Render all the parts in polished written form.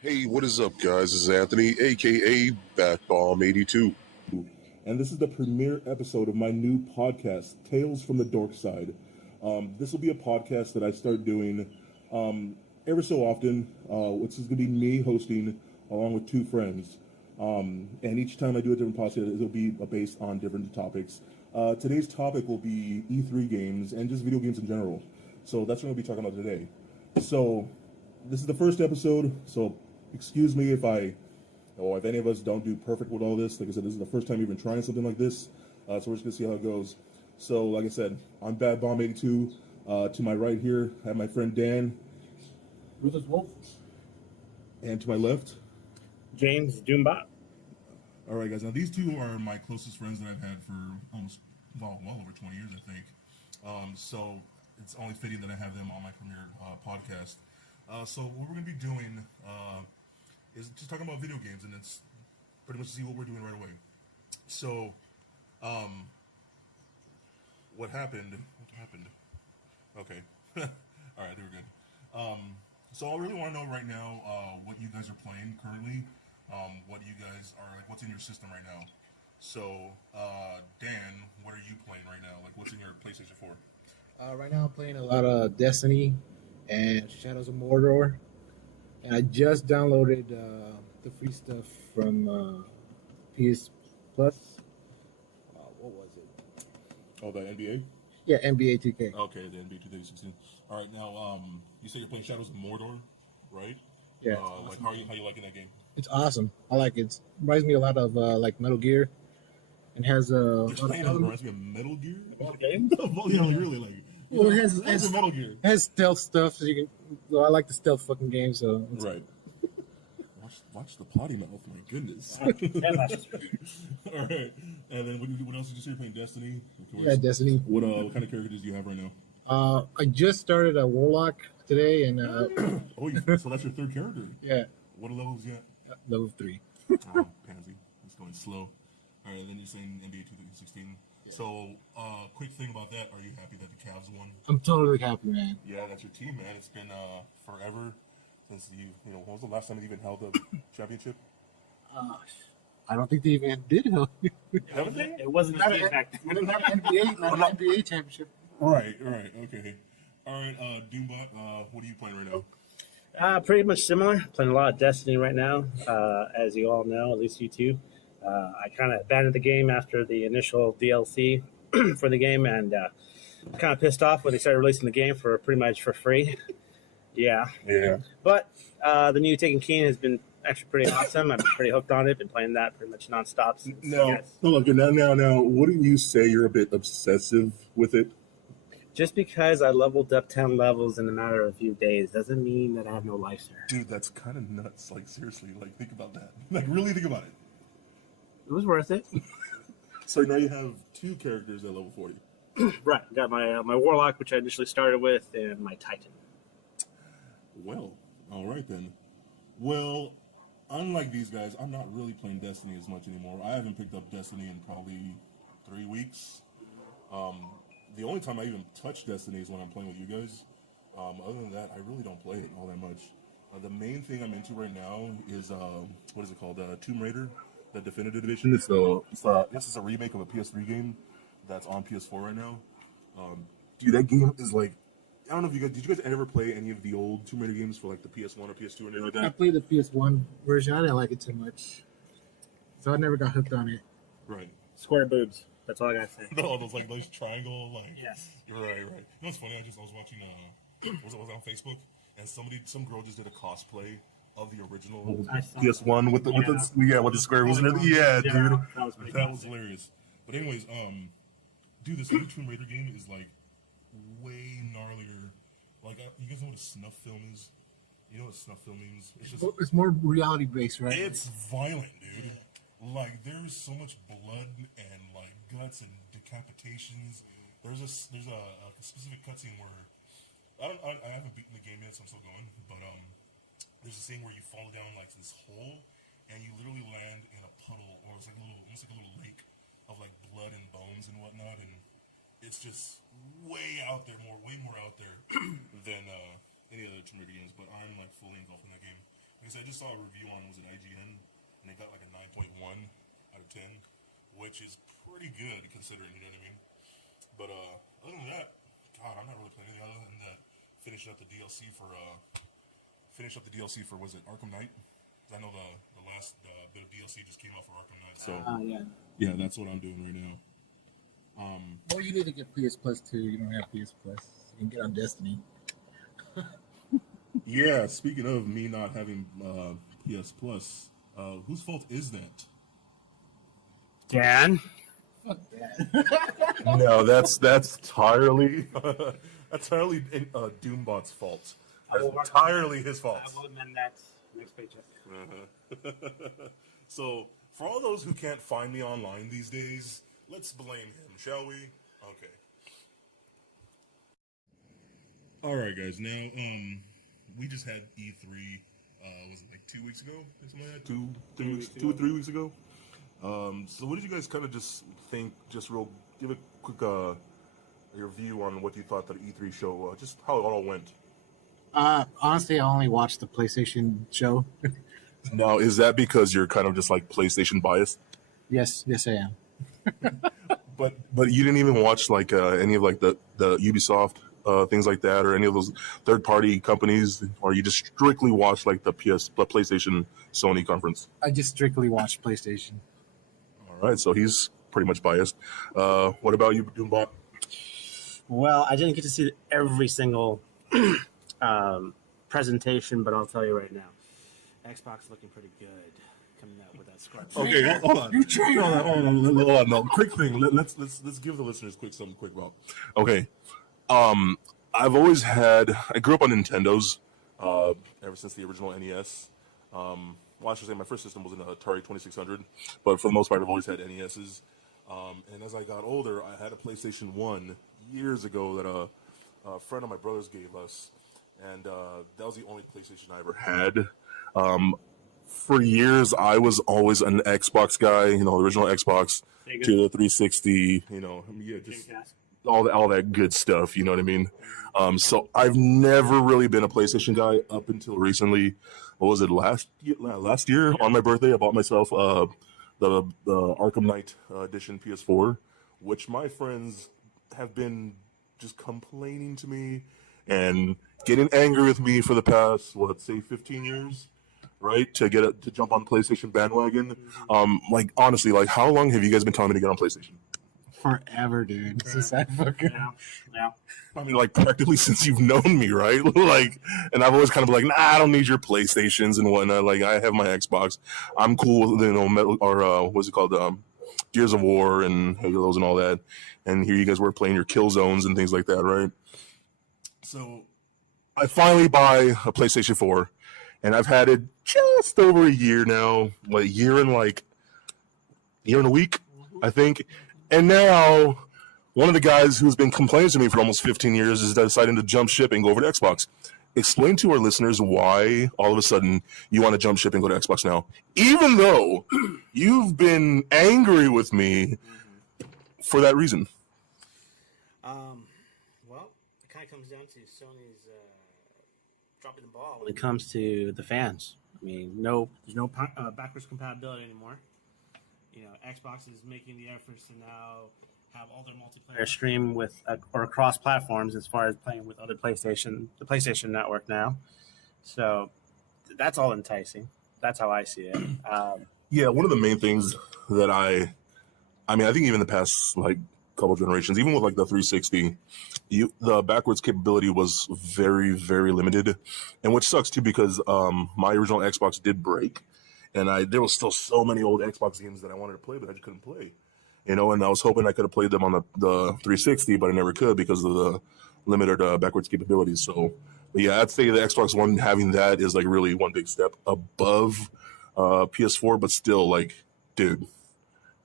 Hey, what is up, guys? This is Anthony, aka Batbomb82. And this is the premiere episode of my new podcast, Tales from the Dorkside. This will be a podcast that I start doing ever so often. Which is going to be me hosting along with two friends. And each time I do a different podcast, it'll be based on different topics. Today's topic will be E3 games and just video games in general. So that's what we'll be talking about today. So this is the first episode, so excuse me if any of us don't do perfect with all this. Like I said, this is the first time we've been trying something like this, so we're just gonna see how it goes. So, like I said, I'm Bad Bomb 82. To my right here, I have my friend Dan, Ruthless Wolf. and to my left. James Doombot. All right, guys. Now these two are my closest friends that I've had for almost well over 20 years, I think. So it's only fitting that I have them on my premiere podcast. So what we're gonna be doing is just talking about video games, and it's pretty much see what we're doing right away. So, what happened? What happened? Okay, all right, they were good. So I really want to know right now what you guys are playing currently. What you guys are like? What's in your system right now? So, Dan, what are you playing right now? Like, what's in your PlayStation 4? Right now, I'm playing a lot of Destiny and Shadows of Mordor, and I just downloaded the free stuff from PS Plus. What was it? Oh, the NBA. Yeah, NBA 2K. Okay, the NBA 2K16. All right, now you say you're playing Shadows of Mordor, right? Yeah, like how you liking that game? it's awesome. I like it. It reminds me a lot of like Metal Gear, and has a. Explain it. Reminds me of Metal Gear. Okay. Well, you know, really like. Well, It has Metal Gear. has stealth stuff, so you can. Well, I like the stealth fucking game, so Right. Watch the potty mouth. My goodness. All Yeah, right. And then what else did you say? You're playing Destiny. yeah, Destiny. What kind of characters do you have right now? I just started a Warlock today, and Oh, so that's your third character. yeah, What level is that? level 3. Oh, pansy. It's going slow. All right. Then you're saying NBA 2016. Yeah. So, quick thing about that. Are you happy that the Cavs won? I'm totally happy, man. Yeah, that's your team, man. It's been forever since you know. When was the last time you even held a championship? I don't think they even did help. Haven't they? It wasn't a Not team back We then. didn't have NBA, not an NBA championship. Right, okay. All right, Doombot, what are you playing right now? Pretty much similar. Playing a lot of Destiny right now, as you all know, at least you two. I kind of abandoned the game after the initial DLC for the game, and kind of pissed off when they started releasing the game for pretty much for free. Yeah, Yeah. but the new Taken King has been actually pretty awesome. I've been pretty hooked on it. Been playing that pretty much nonstop since. No, Yes. no, look, now, wouldn't you say you're a bit obsessive with it? Just because I leveled up 10 levels in a matter of a few days doesn't mean that I have no life, sir. Dude, that's kind of nuts. Like, seriously, like, think about that. Like, really think about it. It was worth it. So now you have two characters at level 40. Right. Got my Warlock, which I initially started with, and my Titan. Well, all right then. Well, unlike these guys, I'm not really playing Destiny as much anymore. I haven't picked up Destiny in probably 3 weeks. The only time I even touch Destiny is when I'm playing with you guys. Other than that, I really don't play it all that much. The main thing I'm into right now is what is it called? Tomb Raider, the Definitive Edition. This is a remake of a PS3 game that's on PS4 right now. Dude, that game is like, I don't know if you guys did. You guys ever play any of the old Tomb Raider games for like the PS1 or PS2 or anything like I that? played the PS1 version. I didn't like it too much, so I never got hooked on it. Right. Square boobs. That's all I gotta say. No, those like those triangle like. Yes. Right. You know what's funny? I was watching was it on Facebook, and some girl just did a cosplay of the original I saw PS1 with the square wheels and everything. Yeah, dude, that was pretty that was hilarious. But anyways, dude, this new Tomb Raider game is like way gnarlier. Like, you guys know what a snuff film is? You know what snuff film means? It's just It's more reality based, right? it's violent, dude. Like, there's so much blood and like guts and decapitations. There's a specific cutscene where I haven't beaten the game yet, so I'm still going. But there's a scene where you fall down like this hole, and you literally land in a puddle, or it's like almost like a little lake of like blood and bones and whatnot, and it's just way out there, way more out there than any other Tomb Raider games. But I'm like fully engulfed in that game. Because I just saw a review on, was it IGN, and they got like a 9.1 out of 10, which is pretty good considering, you know what I mean? But other than that, God, I'm not really playing anything other than that. Finishing up the DLC for was it Arkham Knight? I know the last bit of DLC just came out for Arkham Knight, so yeah, that's what I'm doing right now. Well, you need to get PS Plus too. You don't have PS Plus. You can get on Destiny. Yeah, speaking of me not having PS Plus, whose fault is that? Dan? Fuck that. No, that's entirely Doombot's fault. That's entirely his fault. I will amend that next paycheck. So, for all those who can't find me online these days, let's blame him, shall we? Okay. All right, guys. Now, we just had E3. Was it like 2 weeks ago? Or something like that? 2 or 3 weeks ago. So, what did you guys kind of just think? Just give a quick your view on what you thought that E3 show, just how it all went. Honestly, I only watched the PlayStation show. Now, is that because you're kind of just like PlayStation biased? Yes, I am. But you didn't even watch like any of like the Ubisoft things like that, or any of those third party companies, or you just strictly watched like the PlayStation Sony conference? I just strictly watched PlayStation. All right, so he's pretty much biased. What about you, Doombot? Well, I didn't get to see every single presentation, but I'll tell you right now, Xbox looking pretty good coming out with that scrub. Okay, hold on. Hold on. No, quick thing. Let's give the listeners some quick about. Okay, I grew up on Nintendos ever since the original NES. Well, I should say my first system was an Atari 2600, but for the most part, I've always had NESs. And as I got older, I had a PlayStation 1 years ago that a friend of my brother's gave us, and that was the only PlayStation I ever had. For years, I was always an Xbox guy, the original Xbox, Sega. to the 360, just all that good stuff, you know what I mean? So I've never really been a PlayStation guy up until recently. What was it, last year on my birthday, I bought myself the Arkham Knight edition PS4, which my friends have been just complaining to me and getting angry with me for the past, 15 years, right? To jump on PlayStation bandwagon. Honestly, how long have you guys been telling me to get on PlayStation? Forever, dude. Since I fucking... Yeah. I mean, practically since you've known me, right? And I've always kind of nah, I don't need your PlayStations and whatnot. I have my Xbox. I'm cool with, what's it called? Gears of War and Halos and all that. And here you guys were playing your Killzones and things like that, right? So I finally buy a PlayStation 4, and I've had it just over a year now, a year and a week, I think. And now one of the guys who's been complaining to me for almost 15 years is deciding to jump ship and go over to Xbox. Explain to our listeners why all of a sudden you want to jump ship and go to Xbox now, even though you've been angry with me for that reason. Well, it kind of comes down to Sony's dropping the ball when it comes to the fans. I mean, there's no backwards compatibility anymore. Xbox is making the efforts to now have all their multiplayer stream with or across platforms as far as playing with the PlayStation Network now. So that's all enticing. That's how I see it. Yeah, one of the main things that I think even the past couple generations, even with the 360, the backwards capability was very, very limited, and which sucks too because my original Xbox did break, and there was still so many old Xbox games that I wanted to play, but I just couldn't play. And I was hoping I could have played them on the 360, but I never could because of the limited backwards capabilities. So, but yeah, I'd say the Xbox One having that is really one big step above PS4, but still, dude,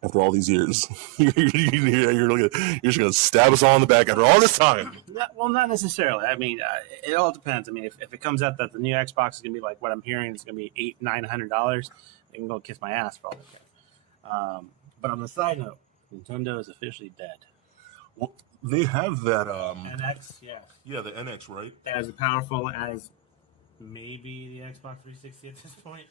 after all these years, you're just gonna stab us all in the back after all this time. Not necessarily. I mean, it all depends. I mean, if it comes out that the new Xbox is gonna be what I'm hearing, it's gonna be $800-900, I can go kiss my ass for all of that. But on the side note, Nintendo is officially dead. Well, they have that NX, yeah. Yeah, the NX, right? As powerful as maybe the Xbox 360 at this point.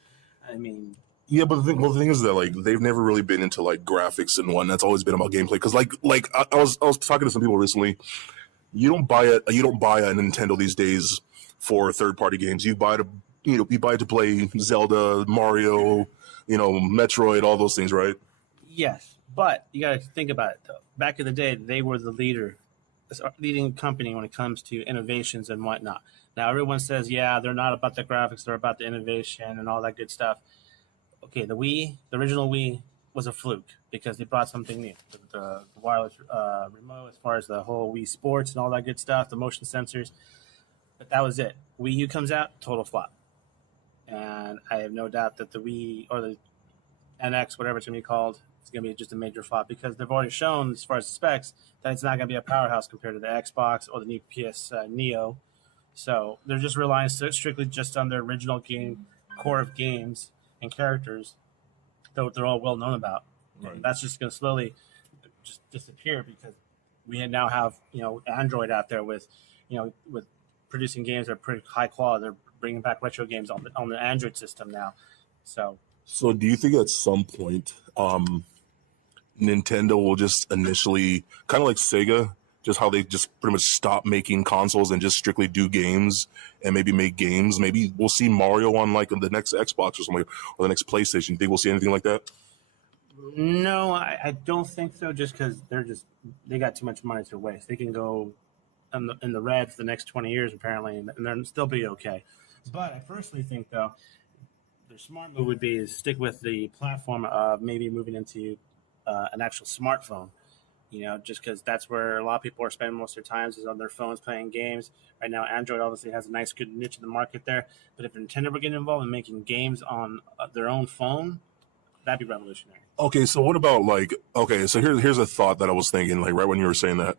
I mean, Yeah, but the thing is that like they've never really been into like graphics and one. That's always been about gameplay. Because I was talking to some people recently. You don't buy a Nintendo these days for third party games. You buy it to play Zelda, Mario, Metroid, all those things, right? yes, but you got to think about it though. Back in the day, they were the leading company when it comes to innovations and whatnot. Now everyone says, yeah, they're not about the graphics; they're about the innovation and all that good stuff. Okay, the original Wii, was a fluke because they brought something new. The wireless remote, as far as the whole Wii Sports and all that good stuff, the motion sensors. But that was it. Wii U comes out, total flop. And I have no doubt that the Wii or the NX, whatever it's going to be called, is going to be just a major flop because they've already shown, as far as the specs, that it's not going to be a powerhouse compared to the Xbox or the new PS Neo. So they're just relying strictly just on their original game, core of games and characters that they're all well known about. Right. That's just going to slowly just disappear because we now have Android out there with producing games that are pretty high quality. They're bringing back retro games on the Android system now. So do you think at some point Nintendo will just initially, kind of like Sega, just how they just pretty much stop making consoles and just strictly do games and maybe make games? Maybe we'll see Mario on like the next Xbox or something, or the next PlayStation. You think we'll see anything like that? No, I don't think so. Just because they got too much money to waste. They can go in the red for the next 20 years apparently, and they'll still be okay. But I personally think though, their smart move would be to stick with the platform of maybe moving into an actual smartphone. Just because that's where a lot of people are spending most of their time is on their phones playing games. Right now, Android obviously has a nice, good niche in the market there. But if Nintendo were getting involved in making games on their own phone, that'd be revolutionary. Okay, so what about so here's a thought that I was thinking, like right when you were saying that.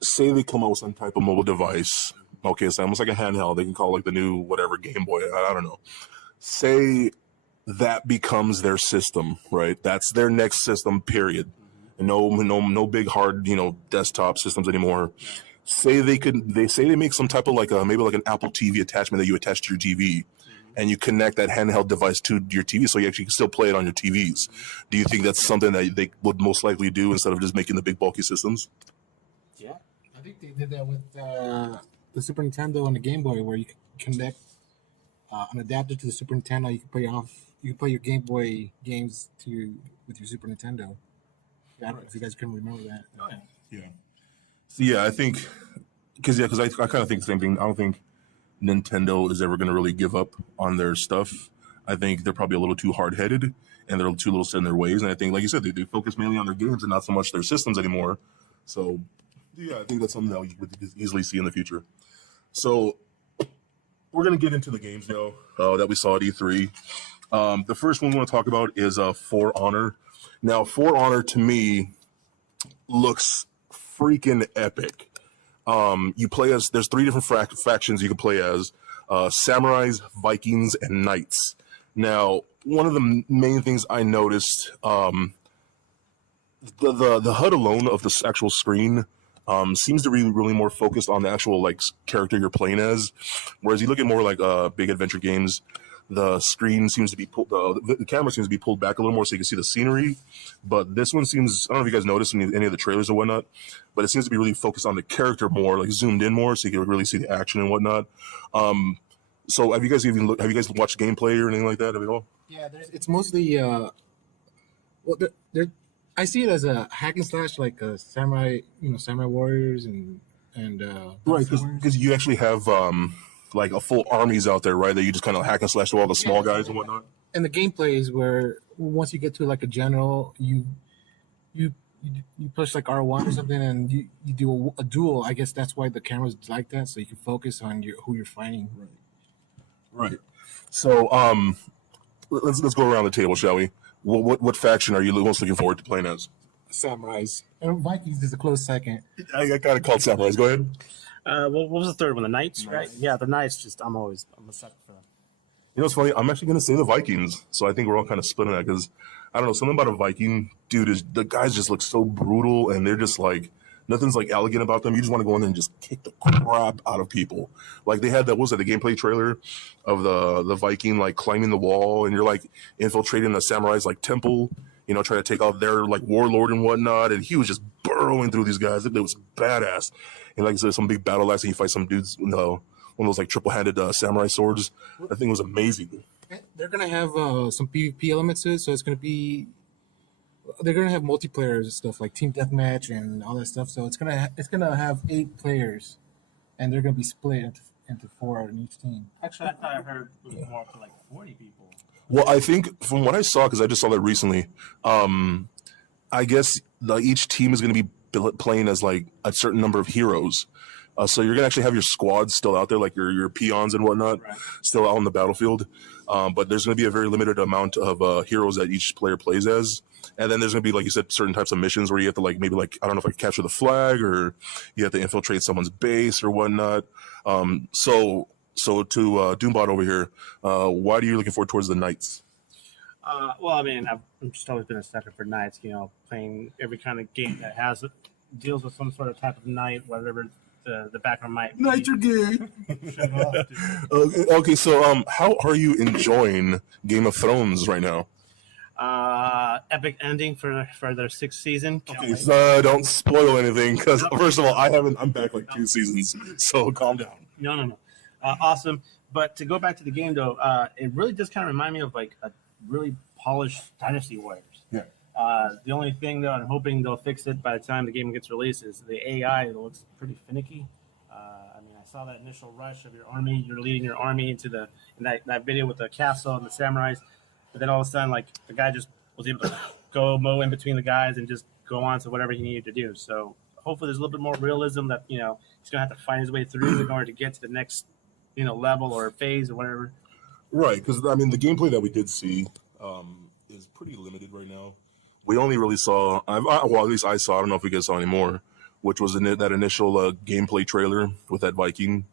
Say they come out with some type of mobile device. Okay, it's almost like a handheld. They can call it like the new whatever Game Boy. I don't know. Say that becomes their system, right? That's their next system, period. No big hard, desktop systems anymore. Say they make some type of maybe like an Apple TV attachment that you attach to your TV, and you connect that handheld device to your TV, so you actually can still play it on your TVs. Do you think that's something that they would most likely do instead of just making the big bulky systems? Yeah, I think they did that with the Super Nintendo and the Game Boy, where you can connect an adapter to the Super Nintendo. You can play your Game Boy games with your Super Nintendo. I don't know if you guys can remember that. Yeah. So yeah, I think because I kind of think the same thing. I don't think Nintendo is ever going to really give up on their stuff. I think they're probably a little too hard headed and they're too little set in their ways. And I think, like you said, they focus mainly on their games and not so much their systems anymore. So yeah, I think that's something that you would easily see in the future. So we're going to get into the games now that we saw at E3. The first one we want to talk about is For Honor. Now, For Honor to me looks freaking epic. You play as, there's three different factions you can play as, samurais, Vikings, and knights. Now, one of the main things I noticed, the HUD alone of the actual screen seems to be really more focused on the actual character you're playing as. Whereas you look at more big adventure games, the screen seems to be pulled, the camera seems to be pulled back a little more so you can see the scenery. But this one seems, I don't know if you guys noticed any of the trailers or whatnot, but it seems to be really focused on the character more, zoomed in more so you can really see the action and whatnot. So have you guys watched gameplay or anything like that at all? Yeah, it's mostly I see it as a hack and slash, like a samurai, samurai warriors and right, because you actually have a full armies out there, right? That you just kind of hack and slash to all the small guys and whatnot. And the gameplay is where once you get to a general, you push R1 or something, and you do a duel. I guess that's why the camera's like that, so you can focus on who you're fighting. Right. So let's go around the table, shall we? What faction are you most looking forward to playing as? Samurais. And Vikings is a close second. I got it called samurais. Go ahead. What was the third one? The Knights, right? Yeah, the Knights. I'm a sucker for them. You know what's funny? I'm actually going to say the Vikings. So I think we're all kind of splitting that because, I don't know, something about a Viking dude the guys just look so brutal and they're just Nothing's like elegant about them. You just want to go in and just kick the crap out of people. Like they had that, what was it, the gameplay trailer of the Viking like climbing the wall, and you're like infiltrating the samurai's like temple, you know, trying to take out their like warlord and whatnot. And he was just burrowing through these guys. It was badass. And like I said, some big battle axe, and you fight some dudes, you know, one of those like triple-handed samurai swords. I think it was amazing. They're gonna have some PvP elements to it, so it's gonna be. They're gonna have multiplayer and stuff like team deathmatch and all that stuff. So it's gonna have 8 players, and they're gonna be split into 4 in each team. Actually, I thought I heard it was more up to like 40 people. Well, I think from what I saw, because I just saw that recently, I guess each team is going to be playing as like a certain number of heroes. So you're going to actually have your squads still out there, like your peons and whatnot, right, still out on the battlefield. But there's going to be a very limited amount of heroes that each player plays as. And then there's going to be, like you said, certain types of missions where you have to, like, maybe, like, I don't know if I capture the flag, or you have to infiltrate someone's base or whatnot. So to Doombot over here, why are you looking forward towards the Knights? Well, I mean, I've just always been a sucker for Knights, you know, playing every kind of game that deals with some sort of type of knight, whatever the background might be. Knights are gay. Shut up, dude. Okay, so how are you enjoying Game of Thrones right now? Epic ending for their 6th season. Okay, so don't spoil anything, because first of all, I'm back like 2 seasons, so calm down. No. Awesome. But to go back to the game, though, it really does kind of remind me of like a really polished Dynasty Warriors. Yeah. The only thing, though, I'm hoping they'll fix it by the time the game gets released, is the AI. It looks pretty finicky. I mean, I saw that initial rush of your army. You're leading your army into that video with the castle and the samurais. But then all of a sudden, like, the guy just was able to go mow in between the guys and just go on to whatever he needed to do. So hopefully there's a little bit more realism that, you know, he's going to have to find his way through in order to get to the next, you know, level or phase or whatever. Right, because, I mean, the gameplay that we did see is pretty limited right now. We only really saw, well, at least I saw, I don't know if we guys saw any more, which was that initial gameplay trailer with that Viking,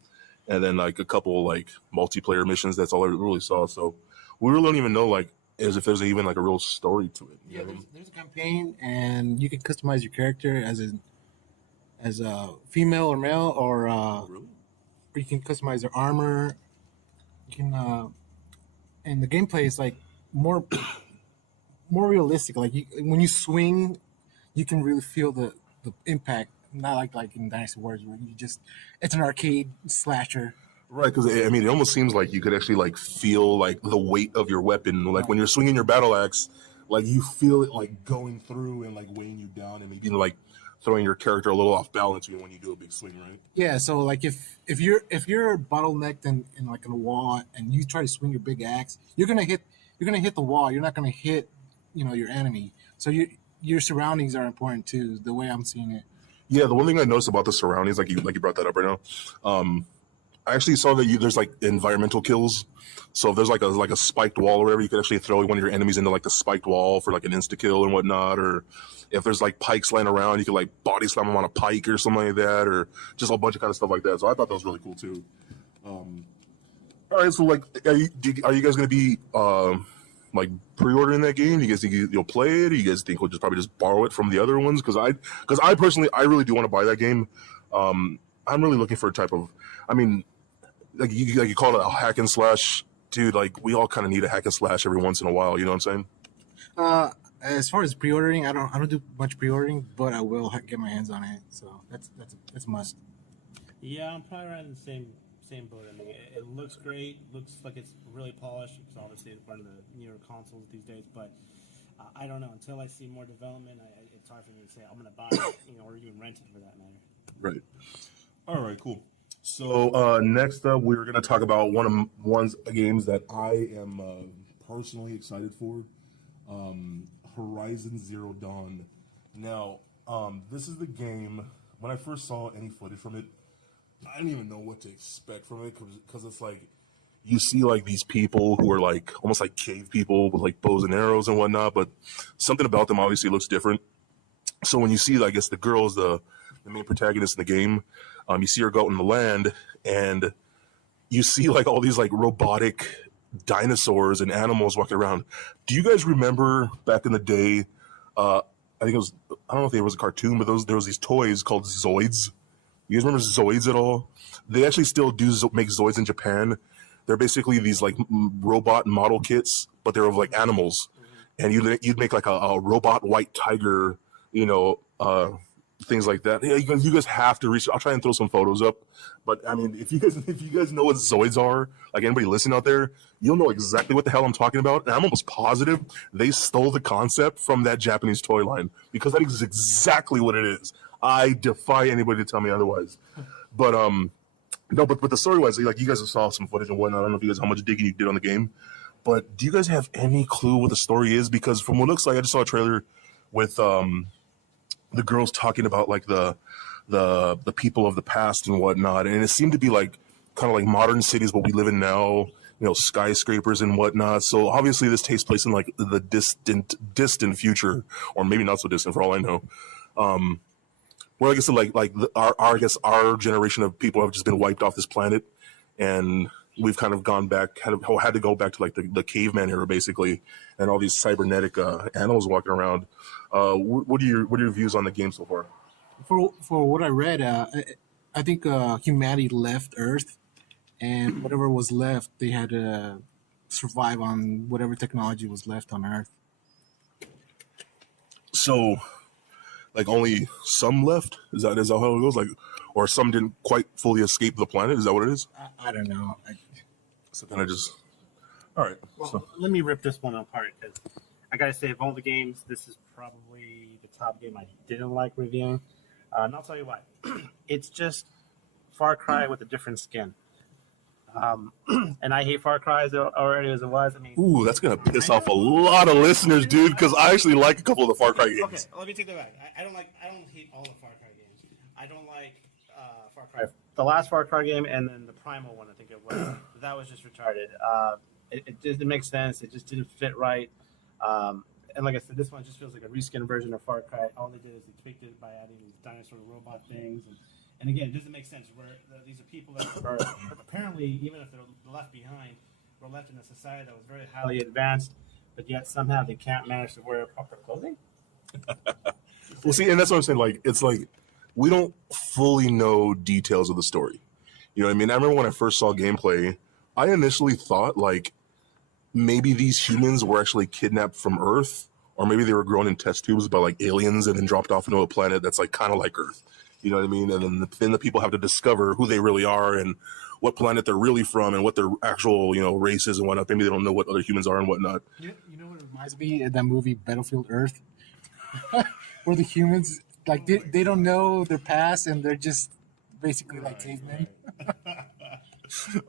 and then, like, a couple, like, multiplayer missions. That's all I really saw, so we really don't even know, like, as if there's even, like, a real story to it. Yeah, there's a campaign, and you can customize your character as a female or male, or Really? or you can customize their armor. You can, and the gameplay is like more realistic. Like when you swing, you can really feel the impact. Not like in Dynasty Warriors where it's an arcade slasher. Right, because I mean, it almost seems like you could actually like feel like the weight of your weapon, like when you're swinging your battle axe, like you feel it like going through and like weighing you down, and maybe like throwing your character a little off balance when you do a big swing, right? Yeah, so like if you're bottlenecked in like in a wall and you try to swing your big axe, you're gonna hit the wall. You're not gonna hit, you know, your enemy. So your surroundings are important too. The way I'm seeing it. Yeah, the one thing I noticed about the surroundings, like you brought that up right now, I actually saw that there's like environmental kills. So if there's like a spiked wall or whatever, you could actually throw one of your enemies into like the spiked wall for like an insta kill and whatnot. Or if there's like pikes lying around, you could like body slam them on a pike or something like that, or just a bunch of kind of stuff like that. So I thought that was really cool too. All right, so like, are you guys gonna be like pre-ordering that game? Do you guys think you'll play it? Or you guys think we'll probably just borrow it from the other ones? Because I personally really do want to buy that game. I'm really looking for a type of, I mean, like you call it a hack and slash, dude. Like we all kind of need a hack and slash every once in a while. You know what I'm saying? As far as pre-ordering, I don't do much pre-ordering, but I will get my hands on it. So that's a must. Yeah, I'm probably right in the same boat. I mean, it looks great. Looks like it's really polished. It's obviously one of the newer consoles these days, but I don't know. Until I see more development, it's hard for me to say I'm going to buy it, you know, or even rent it for that matter. Right. All right. Cool. So next up, we're going to talk about one of the games that I am personally excited for, Horizon Zero Dawn. Now, this is the game. When I first saw any footage from it, I didn't even know what to expect from it, because it's like you see like these people who are like almost like cave people with like bows and arrows and whatnot, but something about them obviously looks different. So when you see, I guess the girl is the main protagonist in the game, you see her go out in the land, and you see like all these like robotic dinosaurs and animals walking around. Do you guys remember back in the day? I think it was I don't know if it was a cartoon, but there was these toys called Zoids. You guys remember Zoids at all? They actually still do make Zoids in Japan. They're basically these like robot model kits, but they're of like animals, and you'd make like a robot white tiger, you know, things like that. Yeah, you guys have to reach. I'll try and throw some photos up, but I mean, if you guys know what Zoids are, like anybody listening out there, you'll know exactly what the hell I'm talking about. And I'm almost positive they stole the concept from that Japanese toy line because that is exactly what it is. I defy anybody to tell me otherwise. But no, but the story was like you guys saw some footage and whatnot. I don't know if you guys how much digging you did on the game, but do you guys have any clue what the story is? Because from what it looks like, I just saw a trailer with the girls talking about like the people of the past and whatnot, and it seemed to be like kind of like modern cities what we live in now, you know, skyscrapers and whatnot. So obviously this takes place in like the distant future, or maybe not so distant for all I know. Well, like I said, I guess our generation of people have just been wiped off this planet, and we've kind of gone back, had to go back to like the caveman era basically, and all these cybernetic animals walking around. What are your views on the game so far? For what I read, I think humanity left Earth, and whatever was left, they had to survive on whatever technology was left on Earth. So, like only some left? Is that how it goes? Like, or some didn't quite fully escape the planet? Is that what it is? I don't know. So then all right. Well, So let me rip this one apart because I gotta say, of all the games, this is probably the top game I didn't like reviewing. And I'll tell you why. It's just Far Cry with a different skin. And I hate Far Cry already as it was. I mean, ooh, that's gonna piss off a lot of listeners, dude. Because I actually like a couple of the Far Cry games. okay, let me take that back. I don't hate all the Far Cry games. I don't like Far Cry, the last Far Cry game, and then the Primal one. I think it was. That was just retarded. It didn't make sense. It just didn't fit right. And like I said, this one just feels like a reskin version of Far Cry. All they did is they tweaked it by adding these dinosaur robot things, and again, it doesn't make sense. Where these are people that are apparently, even if they're left behind, were left in a society that was very highly advanced, but yet somehow they can't manage to wear proper clothing. Well, see, and that's what I'm saying. Like, it's like we don't fully know details of the story. You know what I mean? I remember when I first saw gameplay, I initially thought like maybe these humans were actually kidnapped from Earth, or maybe they were grown in test tubes by like aliens and then dropped off into a planet that's like kind of like Earth. You know what I mean? And then the people have to discover who they really are and what planet they're really from and what their actual, you know, race is and whatnot. Maybe they don't know what other humans are and whatnot. You know what it reminds me of that movie Battlefield Earth, where the humans like they don't know their past and they're just basically like cavemen.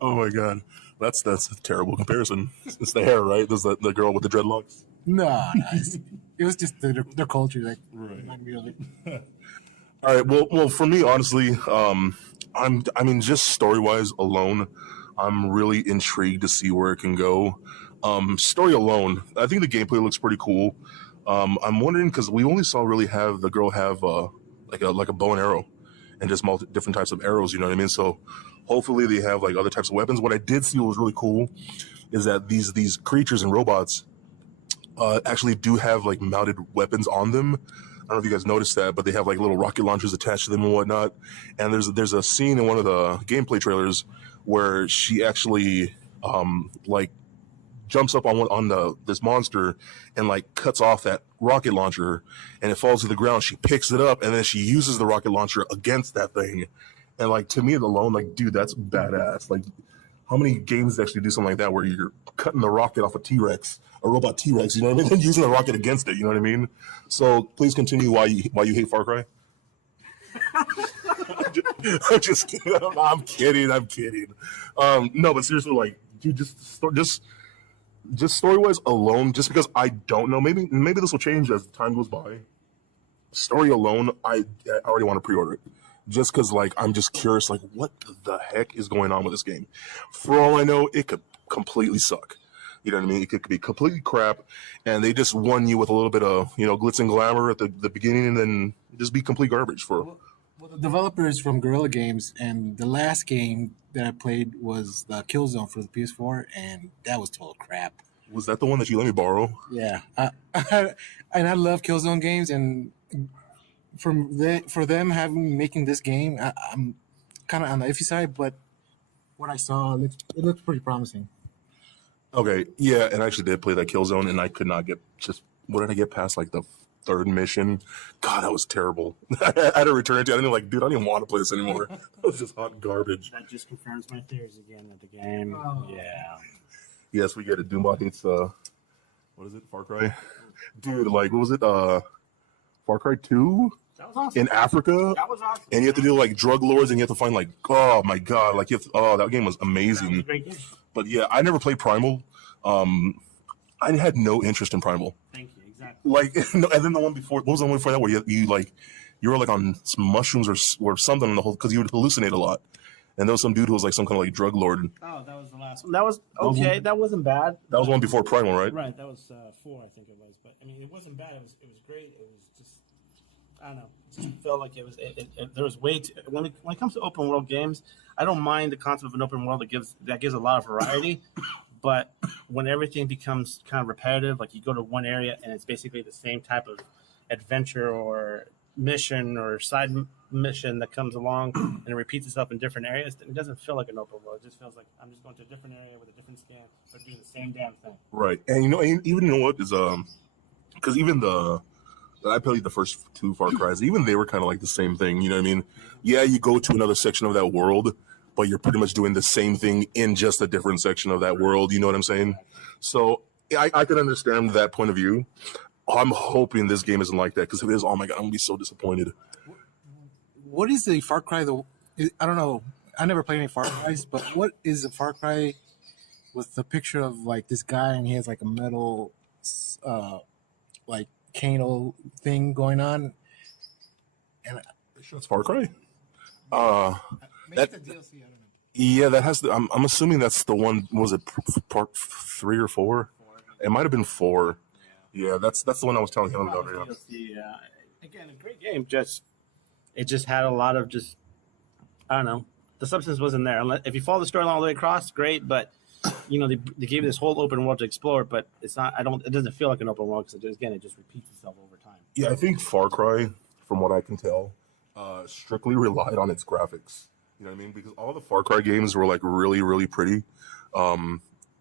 Oh my god, that's a terrible comparison. It's the hair, right? There's the girl with the dreadlocks. No, it was just their culture. Like, Right. All right. Well, for me, honestly, I mean, just story wise alone, I'm really intrigued to see where it can go. Story alone, I think the gameplay looks pretty cool. I'm wondering because we only saw really have the girl have like a bow and arrow, and just different types of arrows. You know what I mean? So hopefully they have like other types of weapons. What I did see was really cool is that these creatures and robots actually do have like mounted weapons on them. I don't know if you guys noticed that, but they have like little rocket launchers attached to them and whatnot. And there's a scene in one of the gameplay trailers where she actually like jumps up on this monster and like cuts off that rocket launcher, and it falls to the ground. She picks it up and then she uses the rocket launcher against that thing. And like to me alone, like dude, that's badass. Like how many games actually do something like that where you're cutting the rocket off a T-Rex, a robot T-Rex, you know what I mean? And using the rocket against it, you know what I mean? So please continue why you hate Far Cry. I'm just kidding. I'm kidding. No, but seriously, like, dude, just story-wise alone, just because I don't know, maybe this will change as time goes by. Story alone, I already want to pre-order it. Just because, like, I'm just curious, like, what the heck is going on with this game? For all I know, it could completely suck. You know what I mean? It could be completely crap, and they just won you with a little bit of, you know, glitz and glamour at the beginning, and then just be complete garbage for. Well, the developers from Guerrilla Games, and the last game that I played was the Killzone for the PS4, and that was total crap. Was that the one that you let me borrow? Yeah, and I love Killzone games, and for them making this game, I'm kind of on the iffy side, but what I saw, it looks pretty promising. Okay, yeah, and I actually did play that Killzone, and I could not get what did I get past like the third mission? God, that was terrible. I had to return it. I didn't dude, I didn't want to play this anymore. That was just hot garbage. That just confirms my theories again of the game. Oh. Yeah. Yes, we get it. Doombot hates what is it? Far Cry, dude. Like, what was it? Far Cry 2 awesome. In Africa. That was awesome. And you have to deal with like drug lords, and you have to find like, oh my god, like that game was amazing. That was a great game. But yeah, I never played Primal. I had no interest in Primal. Thank you. Exactly. Like, and then the one before, what was the one before that where you were like on some mushrooms or something in the whole, because you would hallucinate a lot. And there was some dude who was like some kind of like drug lord. Oh, that was the last one. That was okay. That wasn't bad. That was one before Primal, right? Right. That was 4, I think it was. But I mean, it wasn't bad. It was great. It was just, I don't know. It just felt like it was. There was way too, when it comes to open world games, I don't mind the concept of an open world that gives a lot of variety. But when everything becomes kind of repetitive, like you go to one area and it's basically the same type of adventure or mission or side mission that comes along and it repeats itself in different areas, then it doesn't feel like an open world. It just feels like I'm just going to a different area with a different scan, but doing the same damn thing. Right. And even what is because even I played the first 2 Far Cries, even they were kind of like the same thing. You know what I mean? Yeah, you go to another section of that world, but you're pretty much doing the same thing in just a different section of that world. You know what I'm saying? So I can understand that point of view. I'm hoping this game isn't like that, because if it is, oh my god, I'm gonna be so disappointed. What is the Far Cry? I don't know. I never played any Far Cries, but what is a Far Cry with the picture of like this guy and he has like a metal, like Kano thing going on? And It's Far Cry. maybe it's a DLC. I don't know. Yeah, that has. I'm assuming that's the one. Was it part 3 or 4? It might have been 4. Yeah, that's the one I was telling him about. Yeah. Again, a great game. It just had a lot of I don't know. The substance wasn't there. If you follow the storyline all the way across, great. But they gave you this whole open world to explore, but it's not. It doesn't feel like an open world because it just repeats itself over time. Yeah, I think Far Cry, from what I can tell, strictly relied on its graphics. You know what I mean? Because all the Far Cry games were like really, really pretty.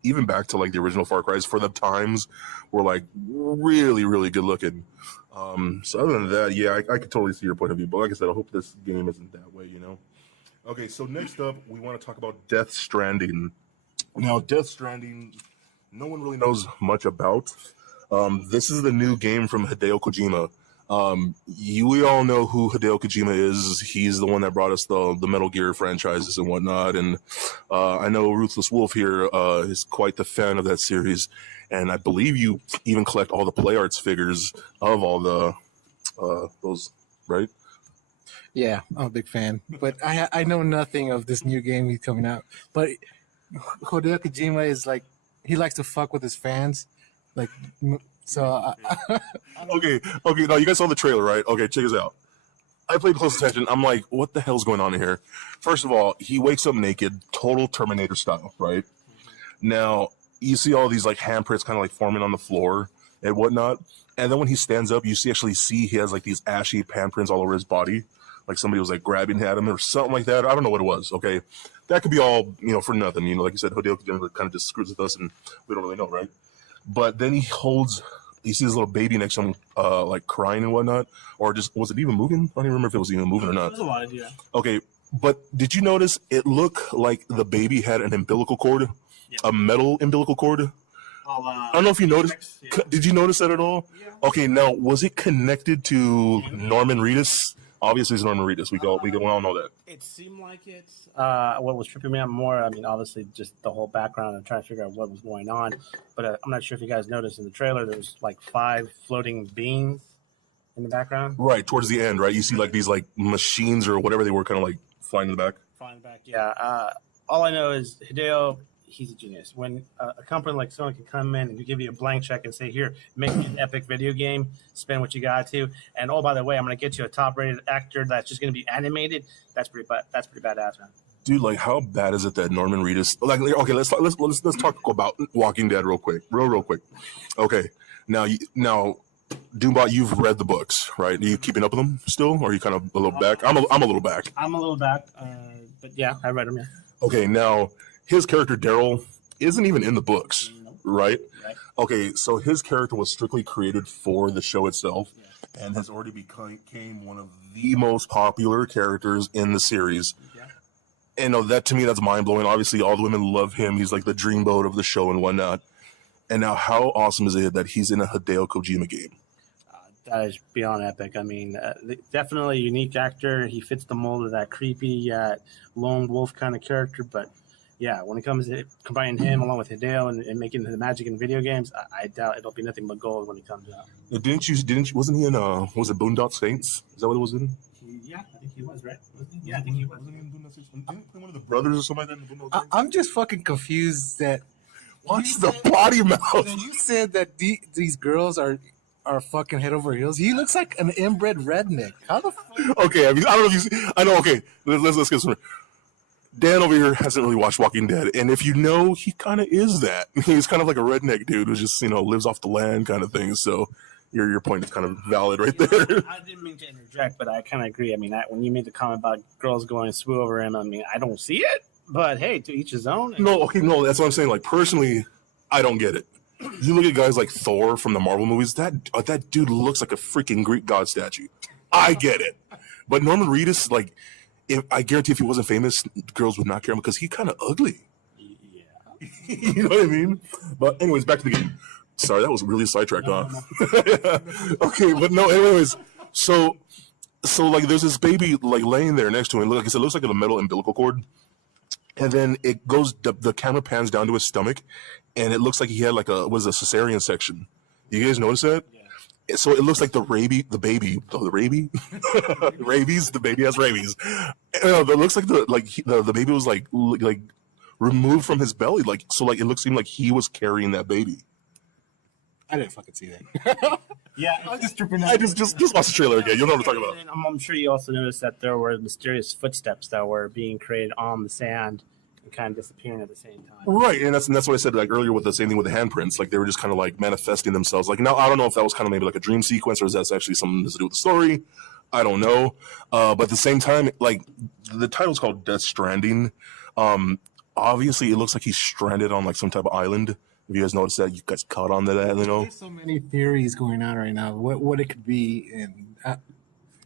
Even back to like the original Far Cries for the times were like really, really good looking. So other than that, yeah, I could totally see your point of view. But like I said, I hope this game isn't that way, you know? Okay, so next up, we want to talk about Death Stranding. Now, Death Stranding, no one really knows much about. This is the new game from Hideo Kojima. We all know who Hideo Kojima is. He's the one that brought us the Metal Gear franchises and whatnot. And I know Ruthless Wolf here is quite the fan of that series. And I believe you even collect all the Play Arts figures of all the those, right? Yeah, I'm a big fan. But I know nothing of this new game he's coming out. But Hideo Kojima is like, he likes to fuck with his fans. Like, so okay. Now you guys saw the trailer, right? Okay, check this out. I played close attention. I'm like, what the hell's going on in here? First of all, he wakes up naked, total Terminator style, right? Now you see all these like handprints kind of like forming on the floor and whatnot, and then when he stands up, you actually see he has like these ashy handprints all over his body, like somebody was like grabbing at him or something like that. I don't know what it was. Okay, that could be all for nothing. Like you said, Hideo Kojima kind of just screws with us, and we don't really know, right? But then he sees his little baby next to him, like crying and whatnot, or just, was it even moving? I don't even remember if it was even moving or not. It was alive, yeah. Okay, but did you notice it looked like the baby had an umbilical cord, a metal umbilical cord? I don't know if you noticed. Yeah. Did you notice that at all? Yeah. Okay, now was it connected to Norman Reedus? Obviously, it's Norman Reedus. We all know that. It seemed like it. What was tripping me out more, I mean, obviously, just the whole background and trying to figure out what was going on. But I'm not sure if you guys noticed in the trailer, there was like 5 floating beings in the background. Right, towards the end, right? You see like these like machines or whatever they were kind of like flying in the back. Yeah. All I know is Hideo, he's a genius. When a company like Sony can come in and give you a blank check and say, here, make me an epic video game, spend what you got to, and oh, by the way, I'm going to get you a top-rated actor that's just going to be animated. That's pretty badass, man. Dude, like, how bad is it that Norman Reedus? Like, okay, let's talk about Walking Dead real quick. Okay, now Doombot, you've read the books, right? Are you keeping up with them still, or are you kind of a little back? I'm a little back. I'm a little back, but yeah, I read them. Yeah. Okay, now his character Daryl isn't even in the books, Nope. right? Right. Okay, so his character was strictly created for the show itself, and has already became one of the most popular characters in the series. Yeah. And that to me, that's mind blowing. Obviously, all the women love him. He's like the dreamboat of the show and whatnot. And now, how awesome is it that he's in a Hideo Kojima game? That is beyond epic. I mean, definitely a unique actor. He fits the mold of that creepy lone wolf kind of character. But yeah, when it comes to combining him along with Hideo and making the magic in video games, I doubt it'll be nothing but gold when it comes out. Wasn't he in was it Boondock Saints? Is that what it was in? Yeah, I think he was, right? Yeah, I think he was. Wasn't he in Boondock Saints? Didn't he play one of the brothers or something like that in Boondock Saints? I'm just fucking confused that. Watch the potty mouth. You said that these girls are fucking head over heels. He looks like an inbred redneck. How the fuck? Okay, I mean, I don't know if you. I know. Okay, let's get started. Dan over here hasn't really watched Walking Dead, and if you know, he kind of is that. He's kind of like a redneck dude who just lives off the land kind of thing. So your point is kind of valid right there. I didn't mean to interject, but I kind of agree. I mean, when you made the comment about girls going swoo over him, I mean, I don't see it. But hey, to each his own. No, that's what I'm saying. Like personally, I don't get it. You look at guys like Thor from the Marvel movies. That dude looks like a freaking Greek god statue. I get it, but Norman Reedus, like, I guarantee if he wasn't famous, girls would not care him because he's kind of ugly. Yeah. You know what I mean? But anyways, back to the game. Sorry, that was really sidetracked off. Okay, but no. Anyways, so like, there's this baby like laying there next to him. Like I said, it looks like a metal umbilical cord. And then it goes, the camera pans down to his stomach, and it looks like he had like a cesarean section. You guys notice that? Yeah. So it looks like the baby, the baby has rabies. It looks like the baby was like removed from his belly, like, so like it seemed like he was carrying that baby. I didn't fucking see that. Yeah, I was just tripping out. I just watch the trailer again. You'll know what I'm talking about. I'm sure you also noticed that there were mysterious footsteps that were being created on the sand and kind of disappearing at the same time. Right, and that's what I said like earlier with the same thing with the handprints. Like they were just kind of like manifesting themselves. Like now, I don't know if that was kind of maybe like a dream sequence or is that actually something to do with the story. I don't know, but at the same time, like the title's called Death Stranding. Obviously, it looks like he's stranded on like some type of island. If you guys noticed that, you guys caught on to that, There's so many theories going on right now. What it could be, and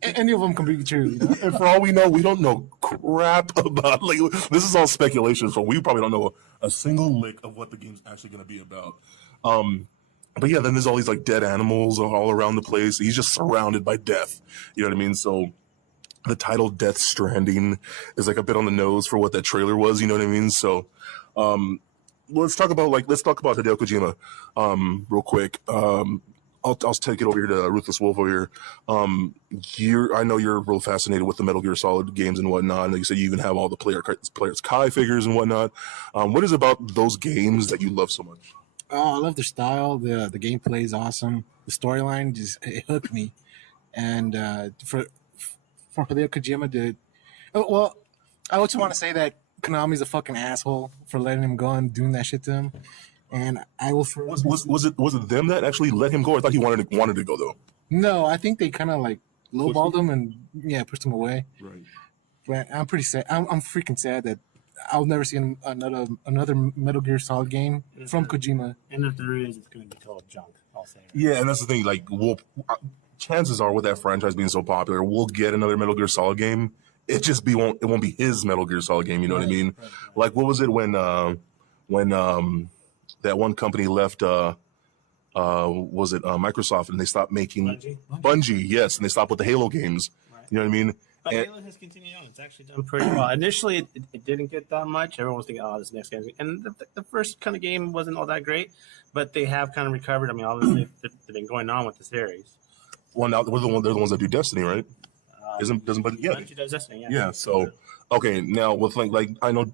any of them can be true. You know? And for all we know, we don't know crap about. Like, this is all speculation, so we probably don't know a single lick of what the game's actually going to be about. But yeah, then there's all these like dead animals all around the place. He's just surrounded by death. You know what I mean? So the title "Death Stranding" is like a bit on the nose for what that trailer was. You know what I mean? So. Let's talk about Hideo Kojima, real quick. I'll take it over here to Ruthless Wolf over here. I know you're real fascinated with the Metal Gear Solid games and whatnot. And like you said, you even have all the players Kai figures and whatnot. What is it about those games that you love so much? Oh, I love their style. The gameplay is awesome. The storyline it hooked me. And for Hideo Kojima I just want to say that Konami's a fucking asshole for letting him go and doing that shit to him. And I will. Was it them that actually let him go? I thought he wanted to go though. No, I think they kind of like lowballed him and pushed him away. Right. But I'm pretty sad. I'm freaking sad that I'll never see another Metal Gear Solid game from Kojima. And if there is, it's going to be total junk. I'll say. Yeah, and that's the thing. Like, chances are with that franchise being so popular, we'll get another Metal Gear Solid game. It won't be his Metal Gear Solid game. You know what I mean? Right. Like, what was it when that one company left? Was it Microsoft, and they stopped making Bungie? Yes, and they stopped with the Halo games. Right. You know what I mean? But Halo has continued on. It's actually done pretty well. Initially, it didn't get that much. Everyone was thinking, "Oh, this next game," and the first kind of game wasn't all that great. But they have kind of recovered. I mean, obviously, they've been going on with the series. Well, now they're the ones that do Destiny, right? Doesn't Bungie does Destiny, yeah. Yeah. So, okay, now with like I know.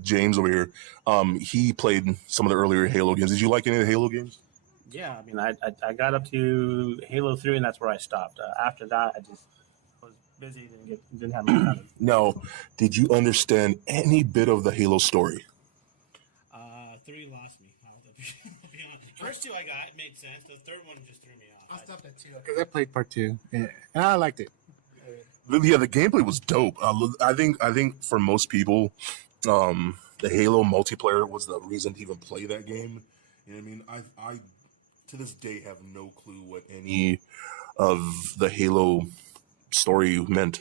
James over here, he played some of the earlier Halo games. Did you like any of the Halo games? Yeah, I mean, I got up to Halo 3, and that's where I stopped. After that, I just was busy, didn't have much time. Now, did you understand any bit of the Halo story? 3 lost me. I'll be honest. First two I got made sense. The third one just threw me off. I stopped at 2 because I played part 2, and I liked it. Yeah, the gameplay was dope. I think for most people, the Halo multiplayer was the reason to even play that game. You know what I mean? I to this day have no clue what any of the Halo story meant.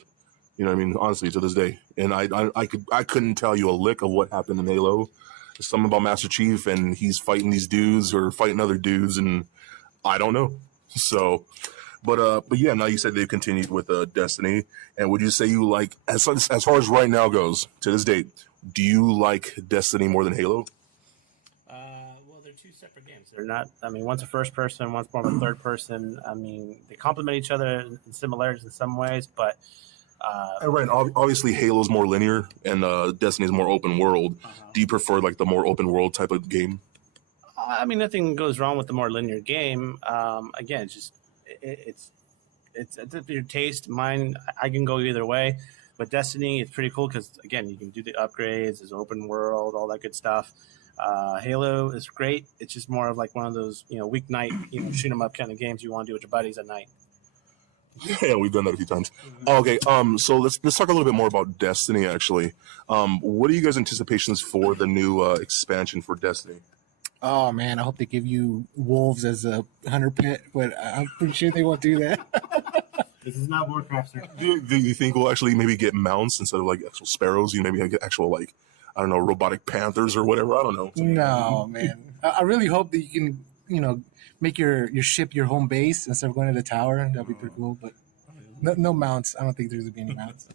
You know what I mean? Honestly, to this day, and I couldn't tell you a lick of what happened in Halo. There's something about Master Chief, and he's fighting these dudes or fighting other dudes, and I don't know. So, but yeah, now you said they've continued with Destiny, and would you say you like as far as right now goes to this date? Do you like Destiny more than Halo? Well, they're two separate games. They're not. I mean, one's a first person, one's more of a third person. I mean, they complement each other in similarities in some ways, but. Right. Obviously, Halo's more linear, and Destiny's more open world. Do you prefer like the more open world type of game? I mean, nothing goes wrong with the more linear game. Again, it's just it's your taste. Mine, I can go either way. But Destiny is pretty cool because again, you can do the upgrades, there's open world, all that good stuff. Halo is great. It's just more of like one of those weeknight shoot 'em up kind of games you want to do with your buddies at night. Yeah, we've done that a few times. Okay, so let's talk a little bit more about Destiny. Actually, what are you guys' anticipations for the new expansion for Destiny? Oh man, I hope they give you wolves as a hunter pet, but I'm pretty sure they won't do that. This is not Warcraft, sir. Do you think we'll actually maybe get mounts instead of like actual sparrows? Maybe get actual like I don't know robotic panthers or whatever. I don't know. No, man. I really hope that you can make your ship your home base instead of going to the tower. That'd be pretty cool. But no mounts. I don't think there's gonna be any mounts.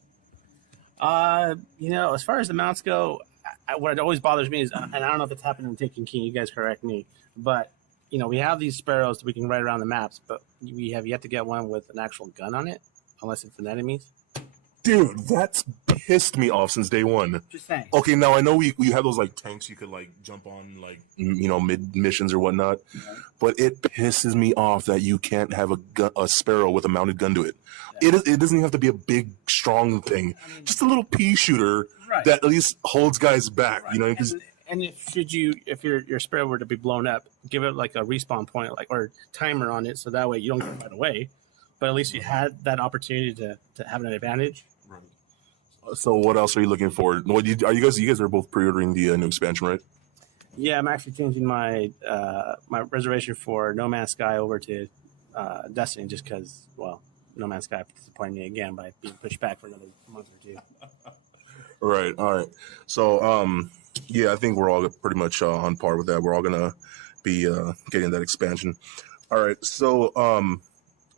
As far as the mounts go, what always bothers me is, and I don't know if it's happened in Taken King. You guys correct me, but we have these sparrows that we can ride around the maps, but we have yet to get one with an actual gun on it, unless it's an enemies. Dude, that's pissed me off since day one. Just saying. Okay, now I know we have those like tanks you could like jump on like mid missions or whatnot, but it pisses me off that you can't have a sparrow with a mounted gun to it. Yeah. It doesn't even have to be a big strong thing, just a little pea shooter that at least holds guys back. Right. And if your sparrow were to be blown up, give it like a respawn point or timer on it, so that way you don't get right away, but at least you had that opportunity to have an advantage. Right. So what else are you looking for? You guys are both pre-ordering the new expansion, right? Yeah, I'm actually changing my reservation for No Man's Sky over to Destiny just because, No Man's Sky disappointed me again by being pushed back for another month or two. Right. All right. So, I think we're all pretty much on par with that. We're all gonna be getting that expansion. All right. So,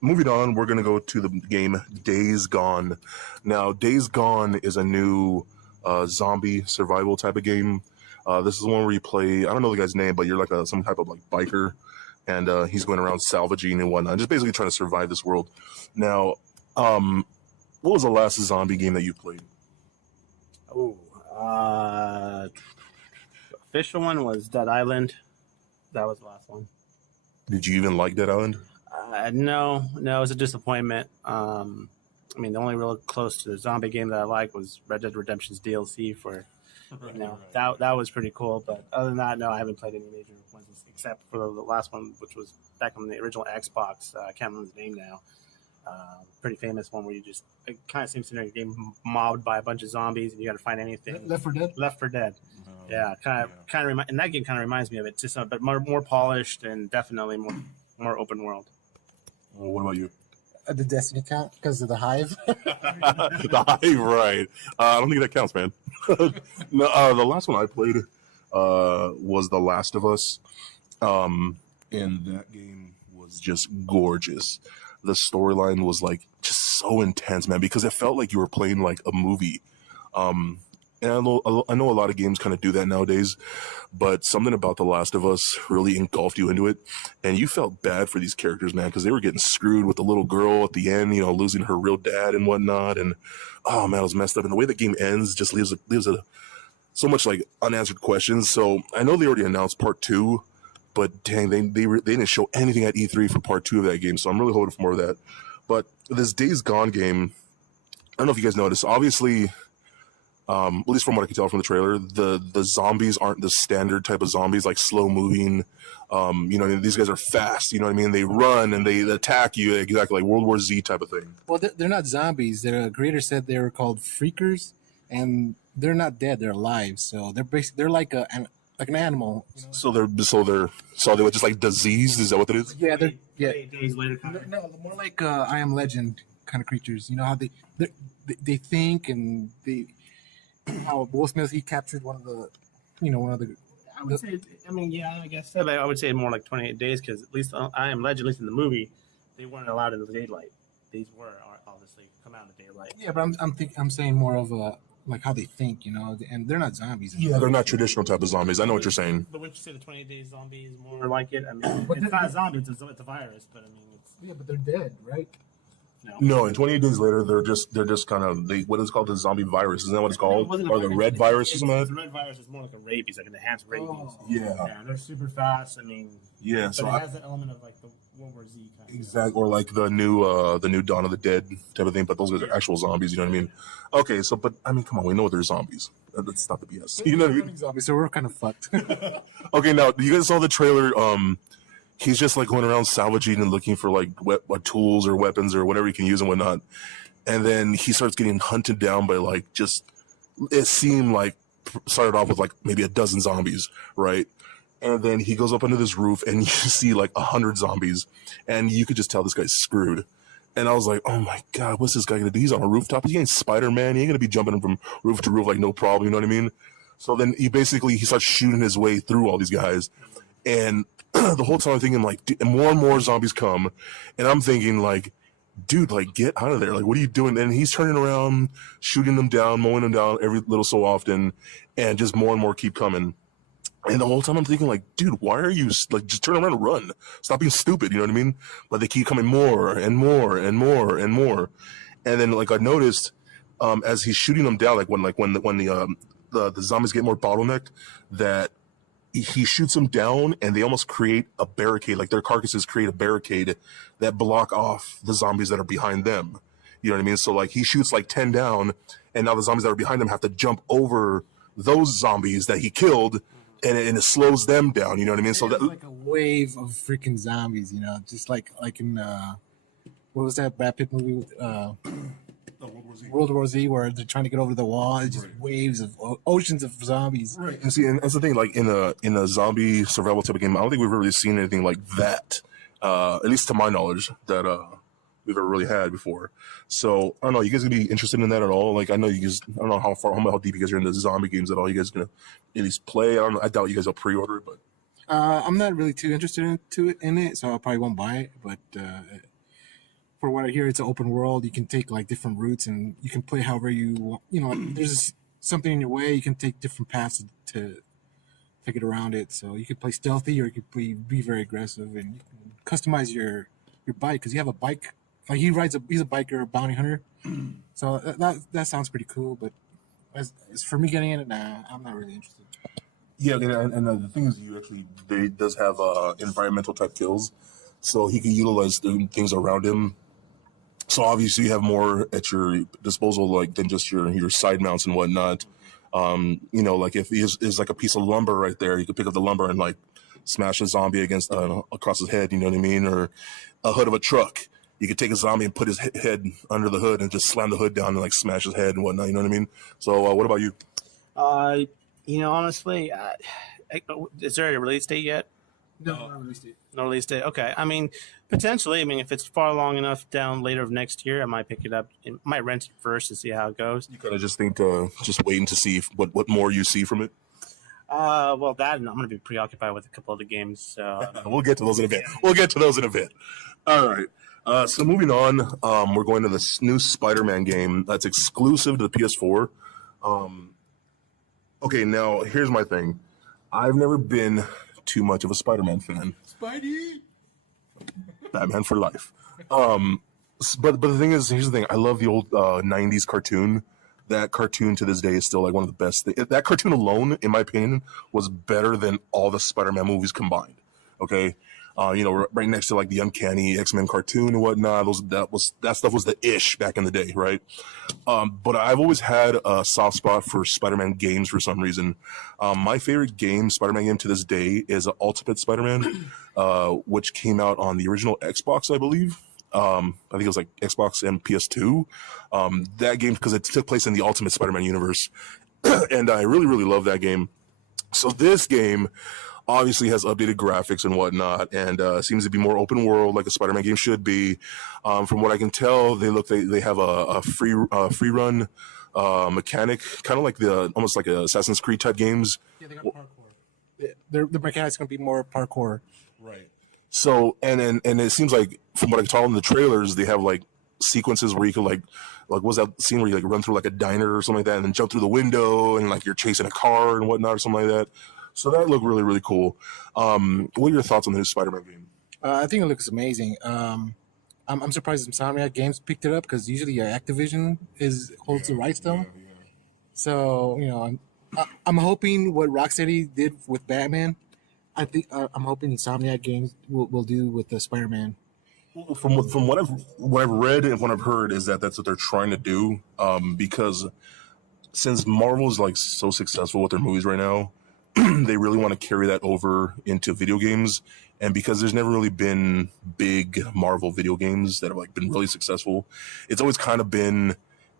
moving on, we're going to go to the game Days Gone. Now, Days Gone is a new zombie survival type of game. This is the one where you play, I don't know the guy's name, but you're like some type of like biker, and he's going around salvaging and whatnot, just basically trying to survive this world. Now, what was the last zombie game that you played? Official one was Dead Island. That was the last one. Did you even like Dead Island? No, it was a disappointment. The only real close to the zombie game that I liked was Red Dead Redemption's DLC for, that was pretty cool. But other than that, no, I haven't played any major ones except for the last one, which was back on the original Xbox. I can't remember his name now. Pretty famous one where you just it kind of seems to get mobbed by a bunch of zombies and you got to find anything. Left 4 Dead. Left 4 Dead. Yeah, kind of and that game kind of reminds me of it. Just but more polished and definitely more open world. Well, what about you? The Destiny count because of the Hive. The Hive, right? I don't think that counts, man. No, the last one I played was The Last of Us, and that game was just gorgeous. The storyline was like just so intense, man, because it felt like you were playing like a movie. And I know a lot of games kind of do that nowadays, but something about The Last of Us really engulfed you into it, and you felt bad for these characters, man, because they were getting screwed with the little girl at the end, losing her real dad and whatnot, and oh man, it was messed up. And the way the game ends just leaves so much like unanswered questions. So I know they already announced part 2, but dang, they didn't show anything at E3 for part 2 of that game. So I'm really hoping for more of that. But this Days Gone game, I don't know if you guys noticed. Obviously, at least from what I can tell from the trailer, the zombies aren't the standard type of zombies, like slow moving. You know, these guys are fast. You know what I mean? They run and they attack you exactly like World War Z type of thing. Well, they're not zombies. The creator said they were called freakers, and they're not dead. They're alive. So they're like an animal. You know? So they were just like diseased. Is that what it is? Yeah, they're 8 days later. no, more like I Am Legend kind of creatures. You know how they think, and how Will Smith, he captured one of the. I would say, I mean, yeah, I guess so. But I would say more like 28 days because at least I Am Legend, at least in the movie, they weren't allowed in the daylight. These were obviously come out in the daylight. Yeah, but I'm saying more of like how they think, you know, and they're not zombies. Yeah, they're not traditional type of zombies. I know what you're saying. But wouldn't you say the 28 days zombie is more like it? I mean, it's not a zombie, it's a virus, but I mean, it's. Yeah, but they're dead, right? No, and 28 days later, they're just kind of what is called the zombie virus. Isn't that what it's called? Or the red virus or something? The red virus is more like a rabies, like an enhanced rabies. Oh. Yeah, they're super fast. I mean, yeah. But So it has the element of like the World War Z kind of. Exactly, or like the new Dawn of the Dead type of thing. But those guys are actual zombies. You know what I mean? Okay, so but I mean, come on, we know they're zombies. That's not the BS. You know what I mean? Zombies, so we're kind of fucked. Okay, now you guys saw the trailer. He's just like going around salvaging and looking for like tools or weapons or whatever he can use and whatnot. And then he starts getting hunted down by like it seemed like started off with like maybe a dozen zombies, right? And then he goes up under this roof and you see like 100 zombies and you could just tell this guy's screwed. And I was like, oh my God, what's this guy going to do? He's on a rooftop. He ain't Spider-Man. He ain't going to be jumping from roof to roof like no problem. You know what I mean? So then he starts shooting his way through all these guys. And the whole time I'm thinking like, more and more zombies come. And I'm thinking like, dude, like get out of there. Like, what are you doing? And he's turning around, shooting them down, mowing them down every little so often. And just more and more keep coming. And the whole time I'm thinking like, dude, why are you like, just turn around and run. Stop being stupid. You know what I mean? But they keep coming more and more and more and more. And then like I noticed, as he's shooting them down, like when the zombies get more bottlenecked, that he shoots them down and they almost create a barricade, like their carcasses create a barricade that block off the zombies that are behind them. You know what I mean? So like he shoots like 10 down and now the zombies that are behind him have to jump over those zombies that he killed and it slows them down. You know what I mean? So that's like a wave of freaking zombies, you know, just like in, what was that Brad Pitt movie with, World War Z, where they're trying to get over the wall. It's just waves of oceans of zombies. Right. And see, and that's the thing. Like in a zombie survival type of game, I don't think we've really seen anything like that. At least to my knowledge, that we've ever really had before. So I don't know. You guys gonna be interested in that at all? Like I know you guys. I don't know how deep you guys are into zombie games at all. You guys gonna at least play? I don't know. I doubt you guys will pre-order it, but I'm not really too interested in it, so I probably won't buy it. But for what I hear, it's an open world. You can take like different routes, and you can play however you want. You know, there's something in your way. You can take different paths to get around it. So you could play stealthy, or you could be very aggressive, and you can customize your bike because you have a bike. Like he's a biker, a bounty hunter. So that sounds pretty cool. But as for me getting in it, nah, I'm not really interested. yeah. And the thing is, they does have environmental type kills, so he can utilize the things around him. So obviously you have more at your disposal, like than just your side mounts and whatnot. You know, like if there's like a piece of lumber right there, you could pick up the lumber and like smash a zombie against across his head. You know what I mean? Or a hood of a truck. You could take a zombie and put his head under the hood and just slam the hood down and like smash his head and whatnot. You know what I mean? So what about you? You know, honestly, is there a release date yet? No, not release date. No release date. Okay. I mean, potentially. I mean, if it's far long enough down later of next year, I might pick it up. I might rent it first to see how it goes. You kind of just think just waiting to see what more you see from it. Well, that and I'm going to be preoccupied with a couple other games. So We'll get to those in a bit. All right. So moving on, we're going to this new Spider-Man game that's exclusive to the PS4. Okay, now here's my thing. I've never been too much of a Spider-Man fan. Spidey! Batman for life. But the thing is, here's the thing. I love the old 90s cartoon. That cartoon to this day is still like one of the best things. That cartoon alone, in my opinion, was better than all the Spider-Man movies combined. Okay? right next to like the Uncanny X-Men cartoon and whatnot. That stuff was the ish back in the day, right? But I've always had a soft spot for Spider-Man games for some reason. My favorite Spider-Man game to this day is Ultimate Spider-Man, which came out on the original Xbox, I believe. I think it was like Xbox and PS2. That game, because it took place in the Ultimate Spider-Man universe. And I really, really love that game. So this game obviously has updated graphics and whatnot, and seems to be more open world, like a Spider-Man game should be. From what I can tell, they have a free run mechanic, kind of like almost like a Assassin's Creed type games. Yeah, they got parkour. The mechanic's gonna be more parkour. Right. So and it seems like from what I can tell in the trailers, they have like sequences where you could like what's that scene where you like run through like a diner or something like that, and then jump through the window and like you're chasing a car and whatnot or something like that. So that looked really, really cool. What are your thoughts on the new Spider-Man game? I think it looks amazing. I'm surprised Insomniac Games picked it up because usually Activision holds the rights to them. Yeah. So I'm hoping what Rocksteady did with Batman. I'm hoping Insomniac Games will do with the Spider-Man. From what I've read and what I've heard is that that's what they're trying to do. Because since Marvel is like so successful with their movies right now, they really want to carry that over into video games. And because there's never really been big Marvel video games that have like been really successful, it's always kind of been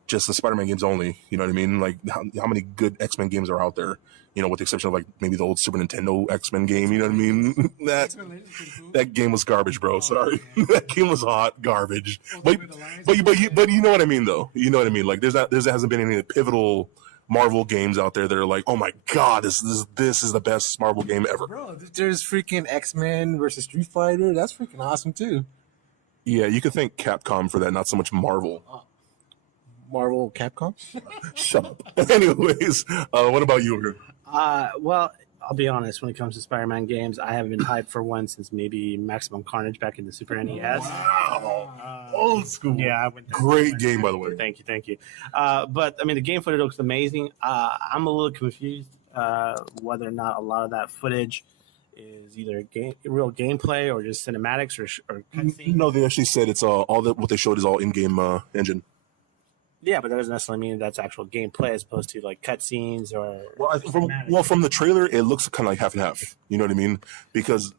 just the Spider-Man games only. You know what I mean? Like how many good X-Men games are out there? With the exception of like maybe the old Super Nintendo X-Men game. You know what I mean? That game was garbage, bro. Sorry, that game was hot garbage. But you know what I mean, though. You know what I mean? Like there hasn't been any pivotal Marvel games out there that are like, oh my god, this is the best Marvel game ever. Bro, there's freaking X-Men versus Street Fighter. That's freaking awesome too. Yeah, you could thank Capcom for that, not so much Marvel. Marvel Capcom? Shut up. Anyways, what about you? Well, I'll be honest. When it comes to Spider-Man games, I haven't been hyped for one since maybe Maximum Carnage back in the Super NES. Wow. Old school. Yeah, I went there. Great game, by the way. Thank you. But I mean, the game footage looks amazing. I'm a little confused whether or not a lot of that footage is either real gameplay or just cinematics or cutscenes. No, they actually said it's what they showed is all in-game engine. Yeah, but that doesn't necessarily mean that's actual gameplay as opposed to like cutscenes or. From the trailer, it looks kind of like half and half. You know what I mean? Because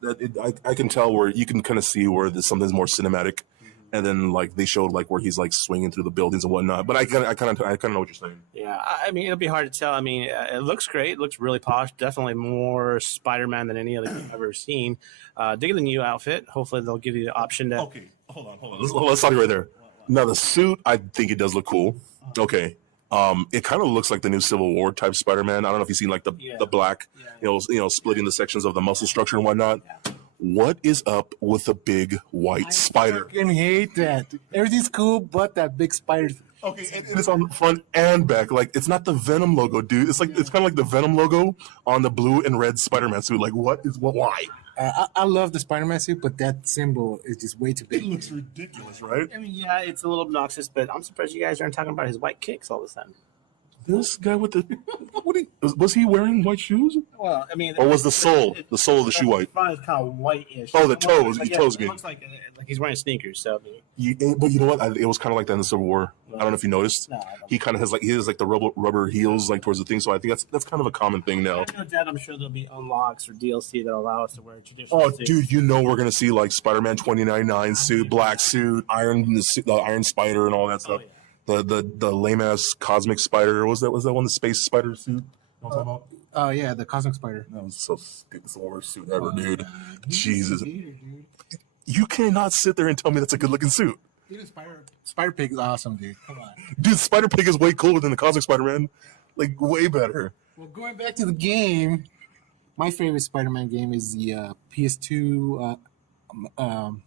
I can tell where you can kind of see where something's more cinematic, and then like they showed like where he's like swinging through the buildings and whatnot. But I kind of know what you're saying. Yeah, I mean it'll be hard to tell. I mean it looks great. It looks really posh. Definitely more Spider-Man than any other game I've ever seen. Digging the new outfit. Hopefully they'll give you the option to. Okay, hold on. Let's stop you right there. Now the suit, I think it does look cool. Okay. It kind of looks like the new Civil War type Spider-Man. I don't know if you've seen like the black, splitting the sections of the muscle structure and whatnot. Yeah. What is up with the big white spider? I fucking hate that. Everything's cool, but that big spider. Okay, and it's on the front and back. Like it's not the Venom logo, dude. It's like it's kind of like the Venom logo on the blue and red Spider-Man suit. Like why? I love the Spider-Man suit, but that symbol is just way too big. It looks ridiculous, right? I mean, yeah, it's a little obnoxious, but I'm surprised you guys aren't talking about his white kicks all of a sudden. This guy with the was he wearing white shoes? Well, I mean, or was the sole of the shoe white? The front is kind of whitish. Oh, the toes, like, toes. It looks like he's wearing sneakers. So, but you know what? It was kind of like that in the Civil War. I don't know if you noticed. No, he kind of has the rubber heels like towards the thing. So I think that's kind of a common thing now. No doubt, I'm sure there'll be unlocks or DLC that allow us to wear traditional. Oh, suits. Dude, we're gonna see like Spider-Man 2099 suit, black suit, Iron Spider, and all that stuff. Oh, yeah. The lame ass cosmic spider. Was that one the space spider suit? Oh yeah, the cosmic spider. That was so stupid. It's the worst suit ever, dude. Jesus. You cannot sit there and tell me that's a good looking suit. Dude, Spider Pig is awesome, dude. Come on. Dude, Spider Pig is way cooler than the Cosmic Spider-Man. Like way better. Well, going back to the game, my favorite Spider-Man game is the PS2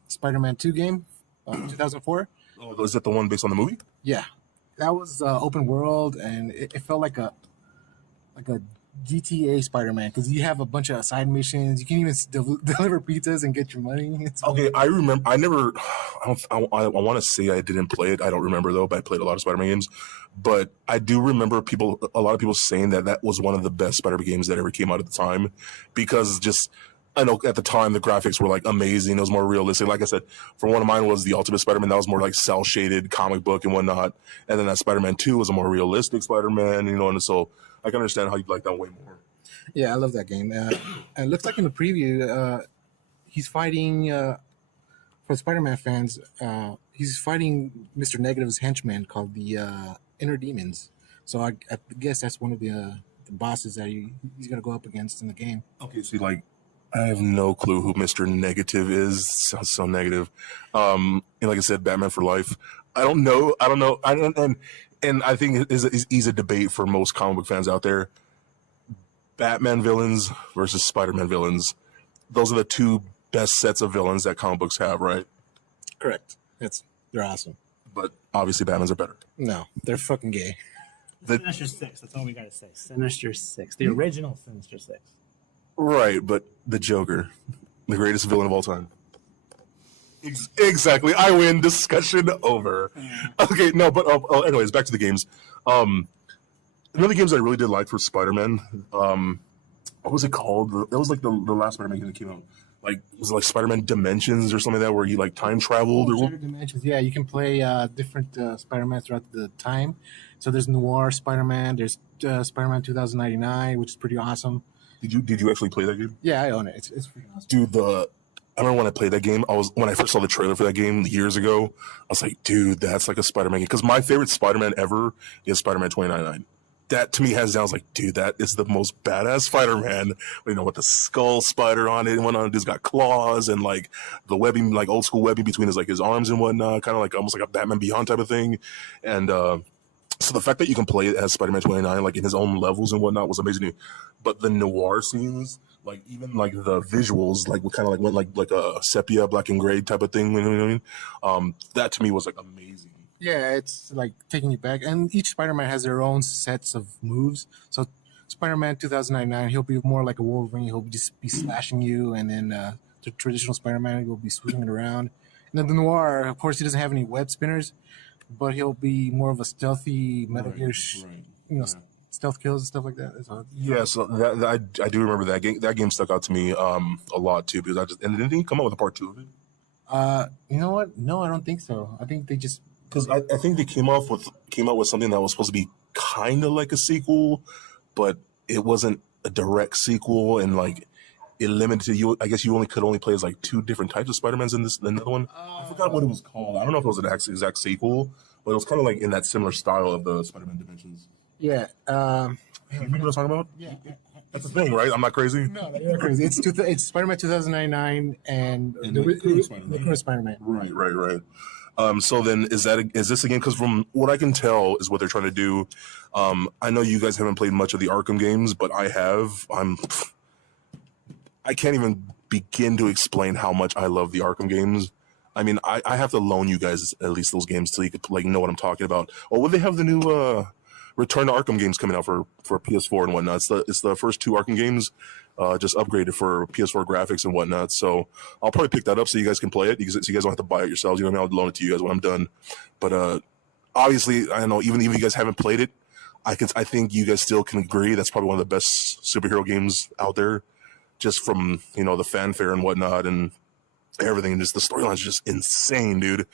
Spider-Man 2 game, 2004. Oh, is that the one based on the movie? Yeah, that was open world, and it felt like a GTA Spider-Man because you have a bunch of side missions. You can even deliver pizzas and get your money. Okay, I remember. I want to say I didn't play it. I don't remember though, but I played a lot of Spider-Man games. But I do remember a lot of people saying that was one of the best Spider-Man games that ever came out at the time, because just I know at the time the graphics were like amazing. It was more realistic. Like I said, for one of mine was the Ultimate Spider-Man. That was more like cell shaded comic book and whatnot. And then that Spider-Man 2 was a more realistic Spider-Man, you know. And so I can understand how you like that way more. Yeah, I love that game. And it looks like in the preview, he's fighting for Spider-Man fans. He's fighting Mr. Negative's henchman called the Inner Demons. So I guess that's one of the bosses that he's gonna go up against in the game. Okay, see, like, I have no clue who Mr. Negative is. Sounds so negative. And like I said, Batman for Life. I don't know. And I think he's a debate for most comic book fans out there. Batman villains versus Spider-Man villains. Those are the two best sets of villains that comic books have, right? Correct. They're awesome. But obviously Batman's are better. No, they're fucking gay. Sinister Six. That's all we gotta say. Sinister Six, the original Sinister Six. Right, but the Joker, the greatest villain of all time. Exactly. I win. Discussion over. Okay, no, but anyways, back to the games. Another games I really did like for Spider-Man. What was it called? It was like the last Spider-Man game that came out. Like, was it like Spider-Man Dimensions or something like that, where you like time traveled? Shattered Dimensions. Yeah, you can play different Spider-Man throughout the time. So there's Noir Spider-Man. There's Spider-Man 2099, which is pretty awesome. Did you actually play that game? Yeah, I own it. It's pretty awesome. Dude, I remember when I played that game, when I first saw the trailer for that game years ago, I was like, dude, that's like a Spider-Man game. Because my favorite Spider-Man ever is Spider-Man 2099. That to me hands down, I was like, dude, that is the most badass Spider-Man. You know, with the skull spider on it and whatnot. He's got claws and like the webbing, like old school webbing between his arms and whatnot, kind of like almost like a Batman Beyond type of thing. And so the fact that you can play it as Spider-Man 29, like in his own levels and whatnot, was amazing. But the noir scenes, like even like the visuals, like kind of like went like a sepia, black and gray type of thing. You know what I mean? That to me was like amazing. Yeah, it's like taking you back. And each Spider-Man has their own sets of moves. So Spider-Man 2099, he'll be more like a Wolverine. He'll just be slashing you. And then the traditional Spider-Man, he'll be swinging around. And then the Noir, of course, he doesn't have any web spinners, but he'll be more of a stealthy Metal Gear, stealth kills and stuff like that. Yeah, so that I do remember that game. That game stuck out to me a lot too, because and didn't he come out with a part 2 of it? You know what? No, I don't think so. I think they just... Because I think they came out with something that was supposed to be kind of like a sequel, but it wasn't a direct sequel, and like it limited you. I guess you could only play as like 2 different types of Spider-Mans in another one. I forgot what it was called. I don't know if it was an exact sequel, but it was kind of like in that similar style of the Spider-Man Dimensions. Yeah. You know what I'm talking about? Yeah. That's the thing, right? I'm not crazy. No, you're crazy. It's Spider-Man 2099 and the current Spider-Man. Right. So then is this a game? Because from what I can tell is what they're trying to do. I know you guys haven't played much of the Arkham games, but I have. I can't even begin to explain how much I love the Arkham games. I mean, I have to loan you guys at least those games so you could like know what I'm talking about. Oh, well, they have the new Return to Arkham games coming out for PS4 and whatnot. It's the first 2 Arkham games. Just upgraded for PS4 graphics and whatnot. So I'll probably pick that up so you guys can play it. So you guys don't have to buy it yourselves. You know what I mean? I'll loan it to you guys when I'm done. But obviously, I don't know, even if you guys haven't played it, I think you guys still can agree that's probably one of the best superhero games out there, just from, you know, the fanfare and whatnot and everything. And just the storyline is just insane, dude.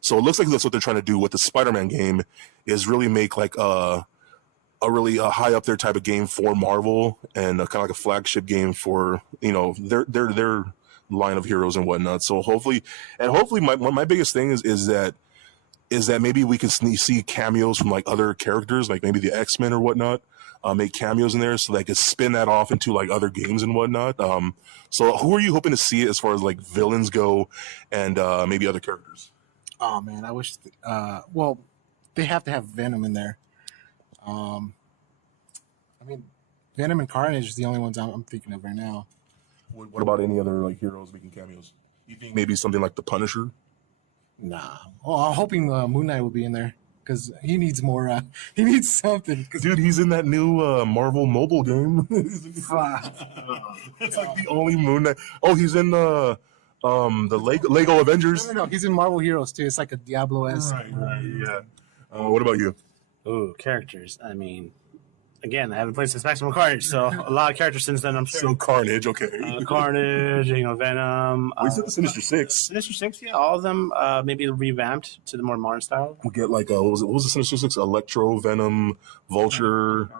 So it looks like that's what they're trying to do with the Spider-Man game, is really make like a really high up there type of game for Marvel, and kind of like a flagship game for, you know, their line of heroes and whatnot. So hopefully my biggest thing is that maybe we can see cameos from like other characters, like maybe the X-Men or whatnot, make cameos in there so they could spin that off into like other games and whatnot. So who are you hoping to see as far as like villains go, and maybe other characters? Oh man, I wish. Well, they have to have Venom in there. I mean, Venom and Carnage is the only ones I'm thinking of right now. What about any other like heroes making cameos? You think maybe something like the Punisher? Nah. Well, I'm hoping Moon Knight will be in there because he needs more. He needs something. Dude, he's in that new Marvel mobile game. It's like the only Moon Knight. Oh, he's in the Lego Avengers. No, he's in Marvel Heroes too. It's like a Diablo-esque. Right, yeah. What about you? Ooh, characters. I mean, again, I haven't played since Maximum Carnage, so a lot of characters since then, I'm sure. So Carnage, okay. Carnage, Venom. We said the Sinister Six. Sinister Six, yeah, all of them maybe revamped to the more modern style. We'll get like what was the Sinister Six? Electro, Venom, Vulture,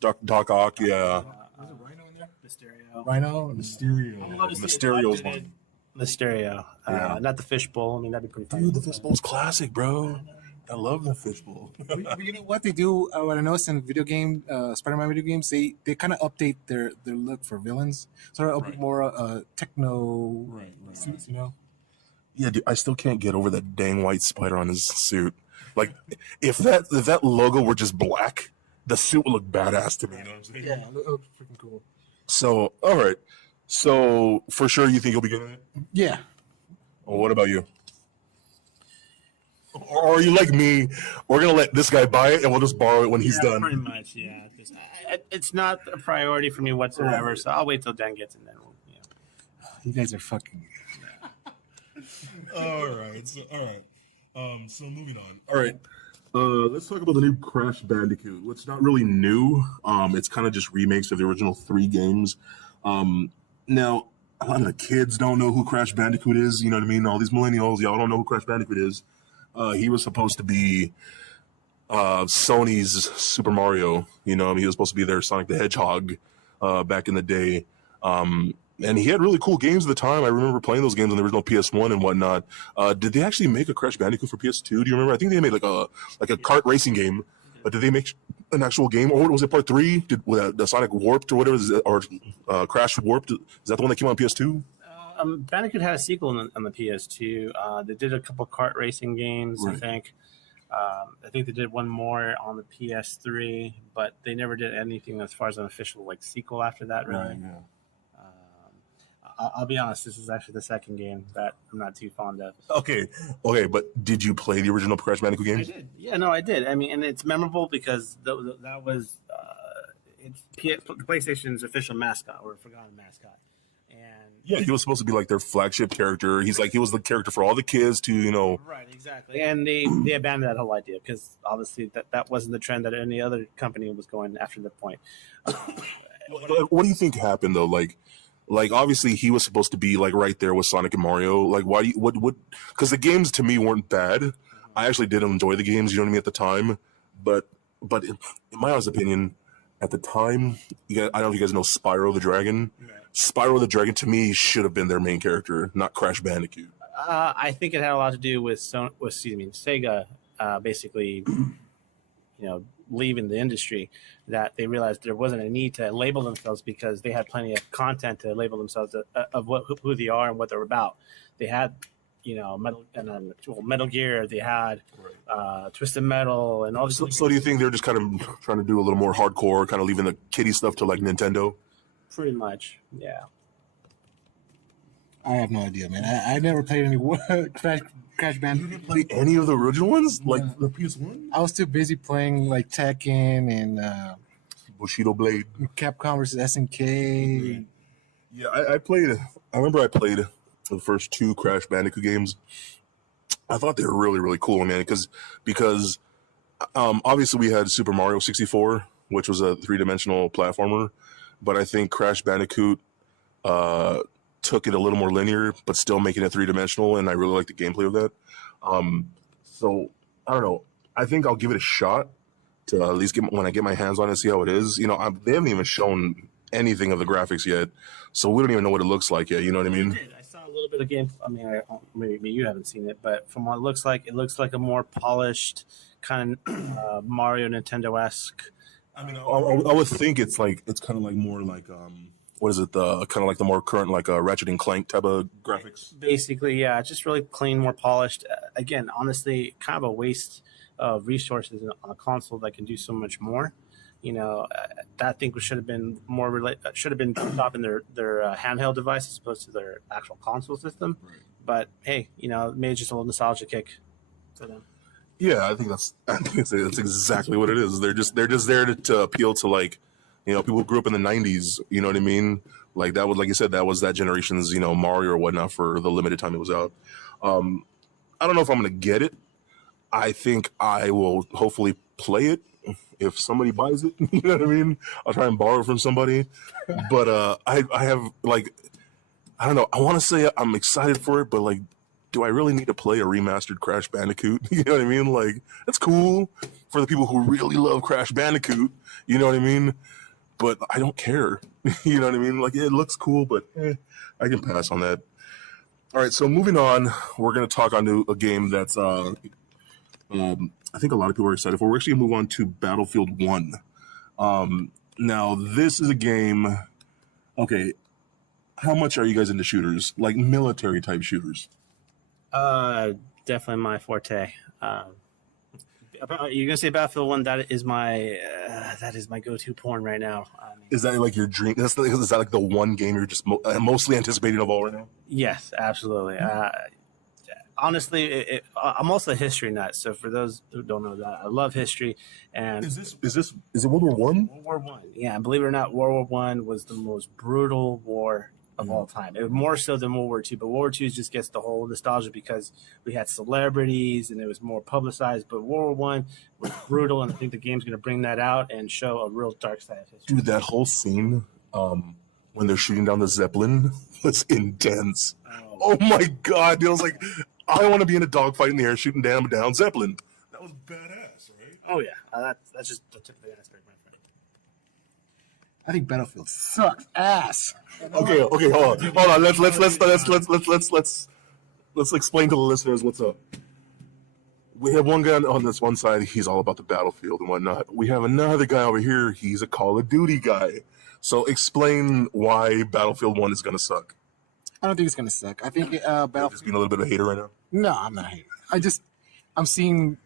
Doc Ock, yeah. Was it Rhino in there? Mysterio. Rhino? Mysterio's one. Mysterio. Yeah. Not the fishbowl. I mean, that'd be pretty fun. Dude, the fishbowl's classic, bro. I love the fishbowl. But you know what they do? What I noticed in video game, Spider-Man video games, they kind of update their look for villains, sort of Right. more techno Right. suits, you know. Yeah, dude, I still can't get over that dang white spider on his suit. Like, if that logo were just black, the suit would look badass to me. You know what I'm saying? Yeah, it looks freaking cool. So, all right. So, for sure, you think you'll be getting it? Yeah. Well, what about you? Or are you like me? We're gonna let this guy buy it, and we'll just borrow it when he's done. Pretty much, yeah. It's not a priority for me whatsoever, so I'll wait till Dan gets it, and then we'll. You guys are fucking. All right. So moving on. All right. Let's talk about the new Crash Bandicoot. It's not really new. It's kind of just remakes of the original 3 games. Now, a lot of the kids don't know who Crash Bandicoot is. You know what I mean? All these millennials, y'all don't know who Crash Bandicoot is. He was supposed to be Sony's Super Mario. You know, he was supposed to be their Sonic the Hedgehog back in the day. And he had really cool games at the time. I remember playing those games on the original PS1 and whatnot. Did they actually make a Crash Bandicoot for PS2? Do you remember? I think they made like a kart racing game. But did they make an actual game, or was it part 3? Did the Sonic Warped or whatever, or Crash Warped? Is that the one that came on PS2? Bandicoot had a sequel on the PS2. They did a couple kart racing games, Right. I think. I think they did one more on the PS3, but they never did anything as far as an official like sequel after that. Really. Yeah. I'll be honest. This is actually the second game that I'm not too fond of. Okay, but did you play the original Crash Bandicoot I games? did. Yeah, no, I did. I mean, and it's memorable because that was it's PlayStation's official mascot or forgotten mascot. And Yeah, he was supposed to be like their flagship character. He was the character for all the kids to, you know. right, exactly. And they abandoned that whole idea because obviously that wasn't the trend that any other company was going after the point. What do you think happened though? Like obviously he was supposed to be like right there with Sonic and Mario. Like why do you what because the games to me weren't bad. I actually did enjoy the games, you know what I mean, at the time. But in my honest opinion, at the time, I don't know if you guys know Spyro the Dragon. Right. Spyro the Dragon to me should have been their main character, not Crash Bandicoot. I think it had a lot to do with Sega, basically, leaving the industry. That they realized there wasn't a need to label themselves because they had plenty of content to label themselves of who they are and what they're about. They had, Metal Gear. They had Twisted Metal and all this. So do you think they're just kind of trying to do a little more hardcore, kind of leaving the kiddie stuff to like Nintendo? Pretty much, yeah. I have no idea, man. I never played any Crash Bandicoot. Like any of the original ones, like The PS1? I was too busy playing like Tekken and Bushido Blade. Capcom versus SNK. Yeah, I remember I played the first 2 Crash Bandicoot games. I thought they were really, really cool, man, because obviously we had Super Mario 64, which was a 3-dimensional platformer, but I think Crash Bandicoot took it a little more linear, but still making it 3-dimensional, and I really like the gameplay of that. So, I don't know. I think I'll give it a shot to at least when I get my hands on it, see how it is. You know, they haven't even shown anything of the graphics yet, so we don't even know what it looks like yet, you know what I mean? I saw a little bit of game. I mean, maybe you haven't seen it, but from what it looks like a more polished kind of Mario Nintendo-esque. I mean, I would think it's kind of like more like what is it? The kind of like the more current like Ratchet and Clank type of graphics. Basically, yeah, just really clean, more polished. Again, honestly, kind of a waste of resources on a console that can do so much more. That thing should have been should have been dropped in their handheld device as opposed to their actual console system. Right. But hey, maybe just a little nostalgia kick for them. Yeah, I think that's exactly what it is. They're just there to appeal to like, people who grew up in the 90s, you know what I mean? Like that was, like you said, that was that generation's, Mario or whatnot for the limited time it was out. I don't know if I'm going to get it. I think I will hopefully play it if somebody buys it. You know what I mean? I'll try and borrow it from somebody. But I have like, I don't know. I want to say I'm excited for it, but like, do I really need to play a remastered Crash Bandicoot? You know what I mean? Like, that's cool for the people who really love Crash Bandicoot. You know what I mean? But I don't care. You know what I mean? Like, it looks cool, but I can pass on that. All right, so moving on, we're going to talk on a game that's I think a lot of people are excited for. We're actually going to move on to Battlefield 1. Now, this is a game. Okay, how much are you guys into shooters? Like military type shooters? Definitely my forte. You're gonna say Battlefield 1? That is my go-to porn right now. Is that like your dream? Is that like the one game you're just mostly anticipating of all right now? Yes, absolutely. Honestly, I'm also a history nut. So for those who don't know that, I love history. And is it World War One? World War One, yeah. And believe it or not, World War One was the most brutal war of all time. It was more so than World War II, but World War II just gets the whole nostalgia because we had celebrities and it was more publicized. But World War One was brutal, and I think the game's going to bring that out and show a real dark side of history. Dude, that whole scene when they're shooting down the Zeppelin was intense. Oh my god, dude, I was like, I want to be in a dogfight in the air shooting down Zeppelin. That was badass, right? Oh yeah, that's just the tip of the iceberg, my friend. I think Battlefield sucks ass. Okay, hold on. Let's explain to the listeners what's up. We have one guy on this one side, he's all about the Battlefield and whatnot. We have another guy over here, he's a Call of Duty guy. So explain why Battlefield 1 is going to suck. I don't think it's gonna suck. I think Battlefield. Just being a little bit of a hater right now. No, I'm not a hater. I'm seeing,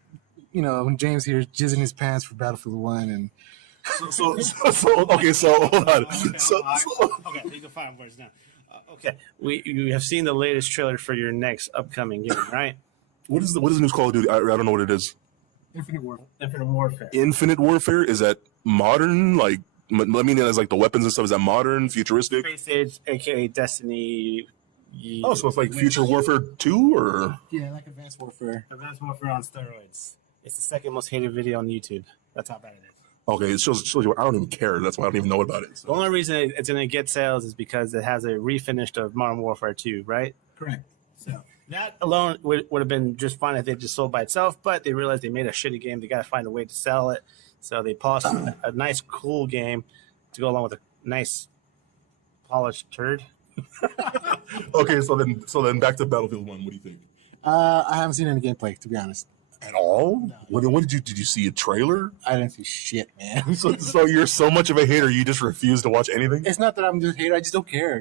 when James here jizzing his pants for Battlefield 1, and so okay, so hold on. Okay, you can find words now. Okay, you have seen the latest trailer for your next upcoming game, right? What is the new Call of Duty? I don't know what it is. Infinite Warfare. Infinite Warfare, is that modern? Like, I mean, as like the weapons and stuff, is that modern, futuristic? Space Age, aka Destiny. Oh, so it's like Future Warfare 2, or Yeah, like Advanced Warfare. Advanced Warfare on steroids. It's the second most hated video on YouTube. That's how bad it is. Okay, it shows you. I don't even care. That's why I don't even know about it. So. The only reason it's going to get sales is because it has a refinished of Modern Warfare 2, right? Correct. So that alone would have been just fine if they just sold by itself, but they realized they made a shitty game. They got to find a way to sell it. So they polished a nice, cool game to go along with a nice, polished turd. Okay, so then back to Battlefield 1. What do you think? I haven't seen any gameplay, to be honest. At all? No. What did you see a trailer? I didn't see shit, man. So you're so much of a hater, you just refuse to watch anything? It's not that I'm just a hater. I just don't care.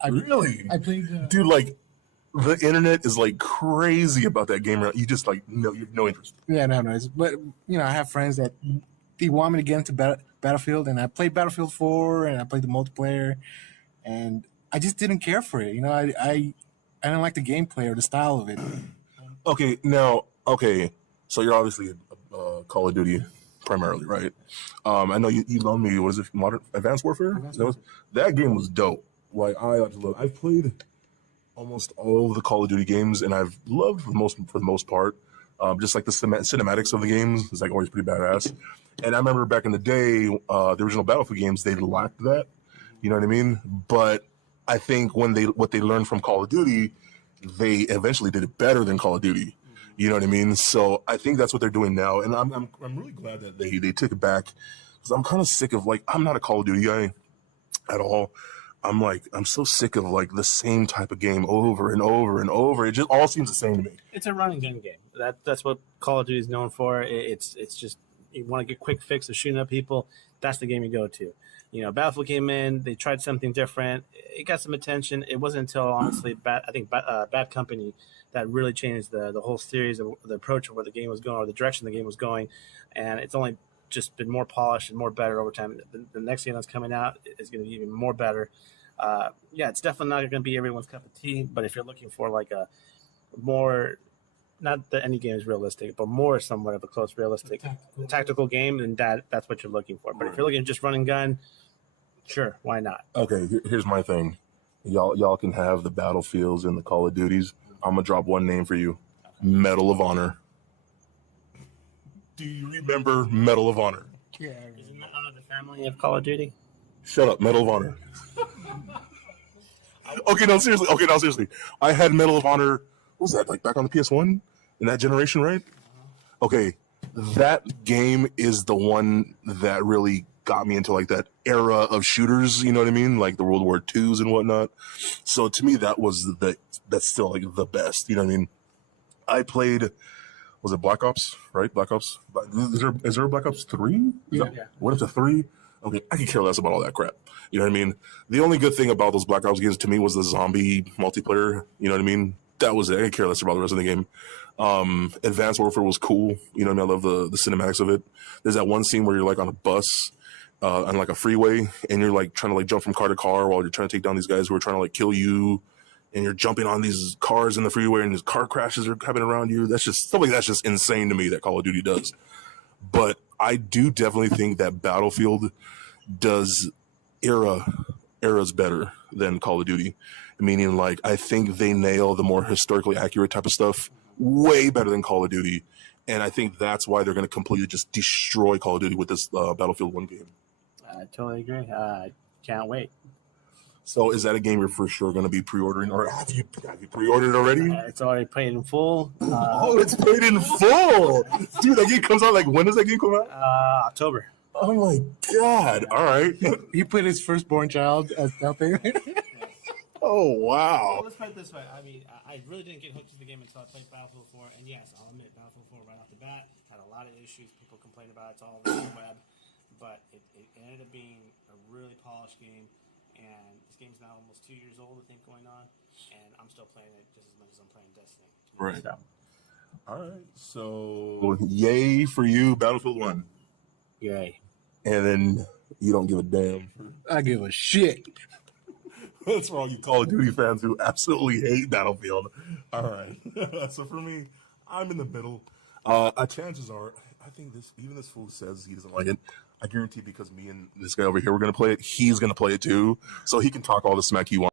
I really? I played. Dude, like, the internet is like crazy about that game. You just like you have no interest. Yeah, no. But I have friends that they want me to get into Battlefield, and I played Battlefield 4, and I played the multiplayer, and I just didn't care for it. I didn't like the gameplay or the style of it. Okay, so you're obviously a Call of Duty primarily, right? I know you loaned me, what is it, Advanced Warfare? That game was dope. Like, I've played almost all of the Call of Duty games, and I've loved for the most part. Just like the cinematics of the games is like always pretty badass. And I remember back in the day, the original Battlefield games, they lacked that. You know what I mean? But I think what they learned from Call of Duty, they eventually did it better than Call of Duty. You know what I mean? So I think that's what they're doing now, and I'm really glad that they took it back, because I'm kind of sick of, like, I'm not a Call of Duty guy at all. I'm so sick of like the same type of game over and over and over. It just all seems the same to me. It's a run and gun game. That's what Call of Duty is known for. It's just, you want to get quick fix of shooting up people. That's the game you go to. Battlefield came in. They tried something different. It got some attention. It wasn't until honestly, Bad Company that really changed the whole series of the approach of where the game was going, or the direction the game was going, and it's only just been more polished and more better over time. The next game that's coming out is going to be even more better. It's definitely not going to be everyone's cup of tea, but if you're looking for like a more, not that any game is realistic, but more somewhat of a close realistic tactical game, then that's what you're looking for. But if you're looking at just run and gun, sure, why not? Okay, here's my thing. Y'all can have the Battlefields and the Call of Duties. I'm gonna drop one name for you: Medal of Honor. Do you remember Medal of Honor? Yeah. Isn't that under the family of Call of Duty? Shut up, Medal of Honor. Okay, no, seriously. I had Medal of Honor. What was that, like back on the PS1 in that generation, right? Okay, that game is the one that really got me into like that era of shooters. You know what I mean, like the World War IIs and whatnot. So to me, that's still like the best. You know what I mean? I played. Was it Black Ops? Right, Black Ops. Is there a Black Ops 3? Yeah. What if it's a 3? Okay, I can care less about all that crap. You know what I mean? The only good thing about those Black Ops games to me was the zombie multiplayer. You know what I mean? That was it. I could care less about the rest of the game. Advanced Warfare was cool. You know what I mean? I love the cinematics of it. There's that one scene where you're like on a bus, on like a freeway, and you're like trying to like jump from car to car while you're trying to take down these guys who are trying to like kill you. And you're jumping on these cars in the freeway and these car crashes are happening around you. That's just stuff like that's just insane to me that Call of Duty does. But I do definitely think that Battlefield does eras better than Call of Duty. Meaning, like, I think they nail the more historically accurate type of stuff way better than Call of Duty. And I think that's why they're going to completely just destroy Call of Duty with this Battlefield 1 game. I totally agree. Can't wait. So is that a game you're for sure going to be pre-ordering? Or have you pre-ordered already? It's already paid in full. It's paid in full! Dude, that game comes out, like, when does that game come out? October. Oh my God. All right. He put his firstborn child as down payment. Oh, Well, wow. let's put it this way. I mean, I really didn't get hooked to the game until I played Battlefield 4. And yes, I'll admit, Battlefield 4 right off the bat had a lot of issues. People complained about it. It's all over the web. But it ended up being a really polished game. And this game's now almost 2 years old, I think, going on. And I'm still playing it just as much as I'm playing Destiny. Right. So, All right. So, yay for you, Battlefield 1. yay. And then you don't give a damn. I give a shit. That's for all you Call of Duty fans who absolutely hate Battlefield. All right. So for me, I'm in the middle. Chances are, I think this fool says he doesn't like it. I guarantee because me and this guy over here, we're going to play it, he's going to play it too. So he can talk all the smack he wants.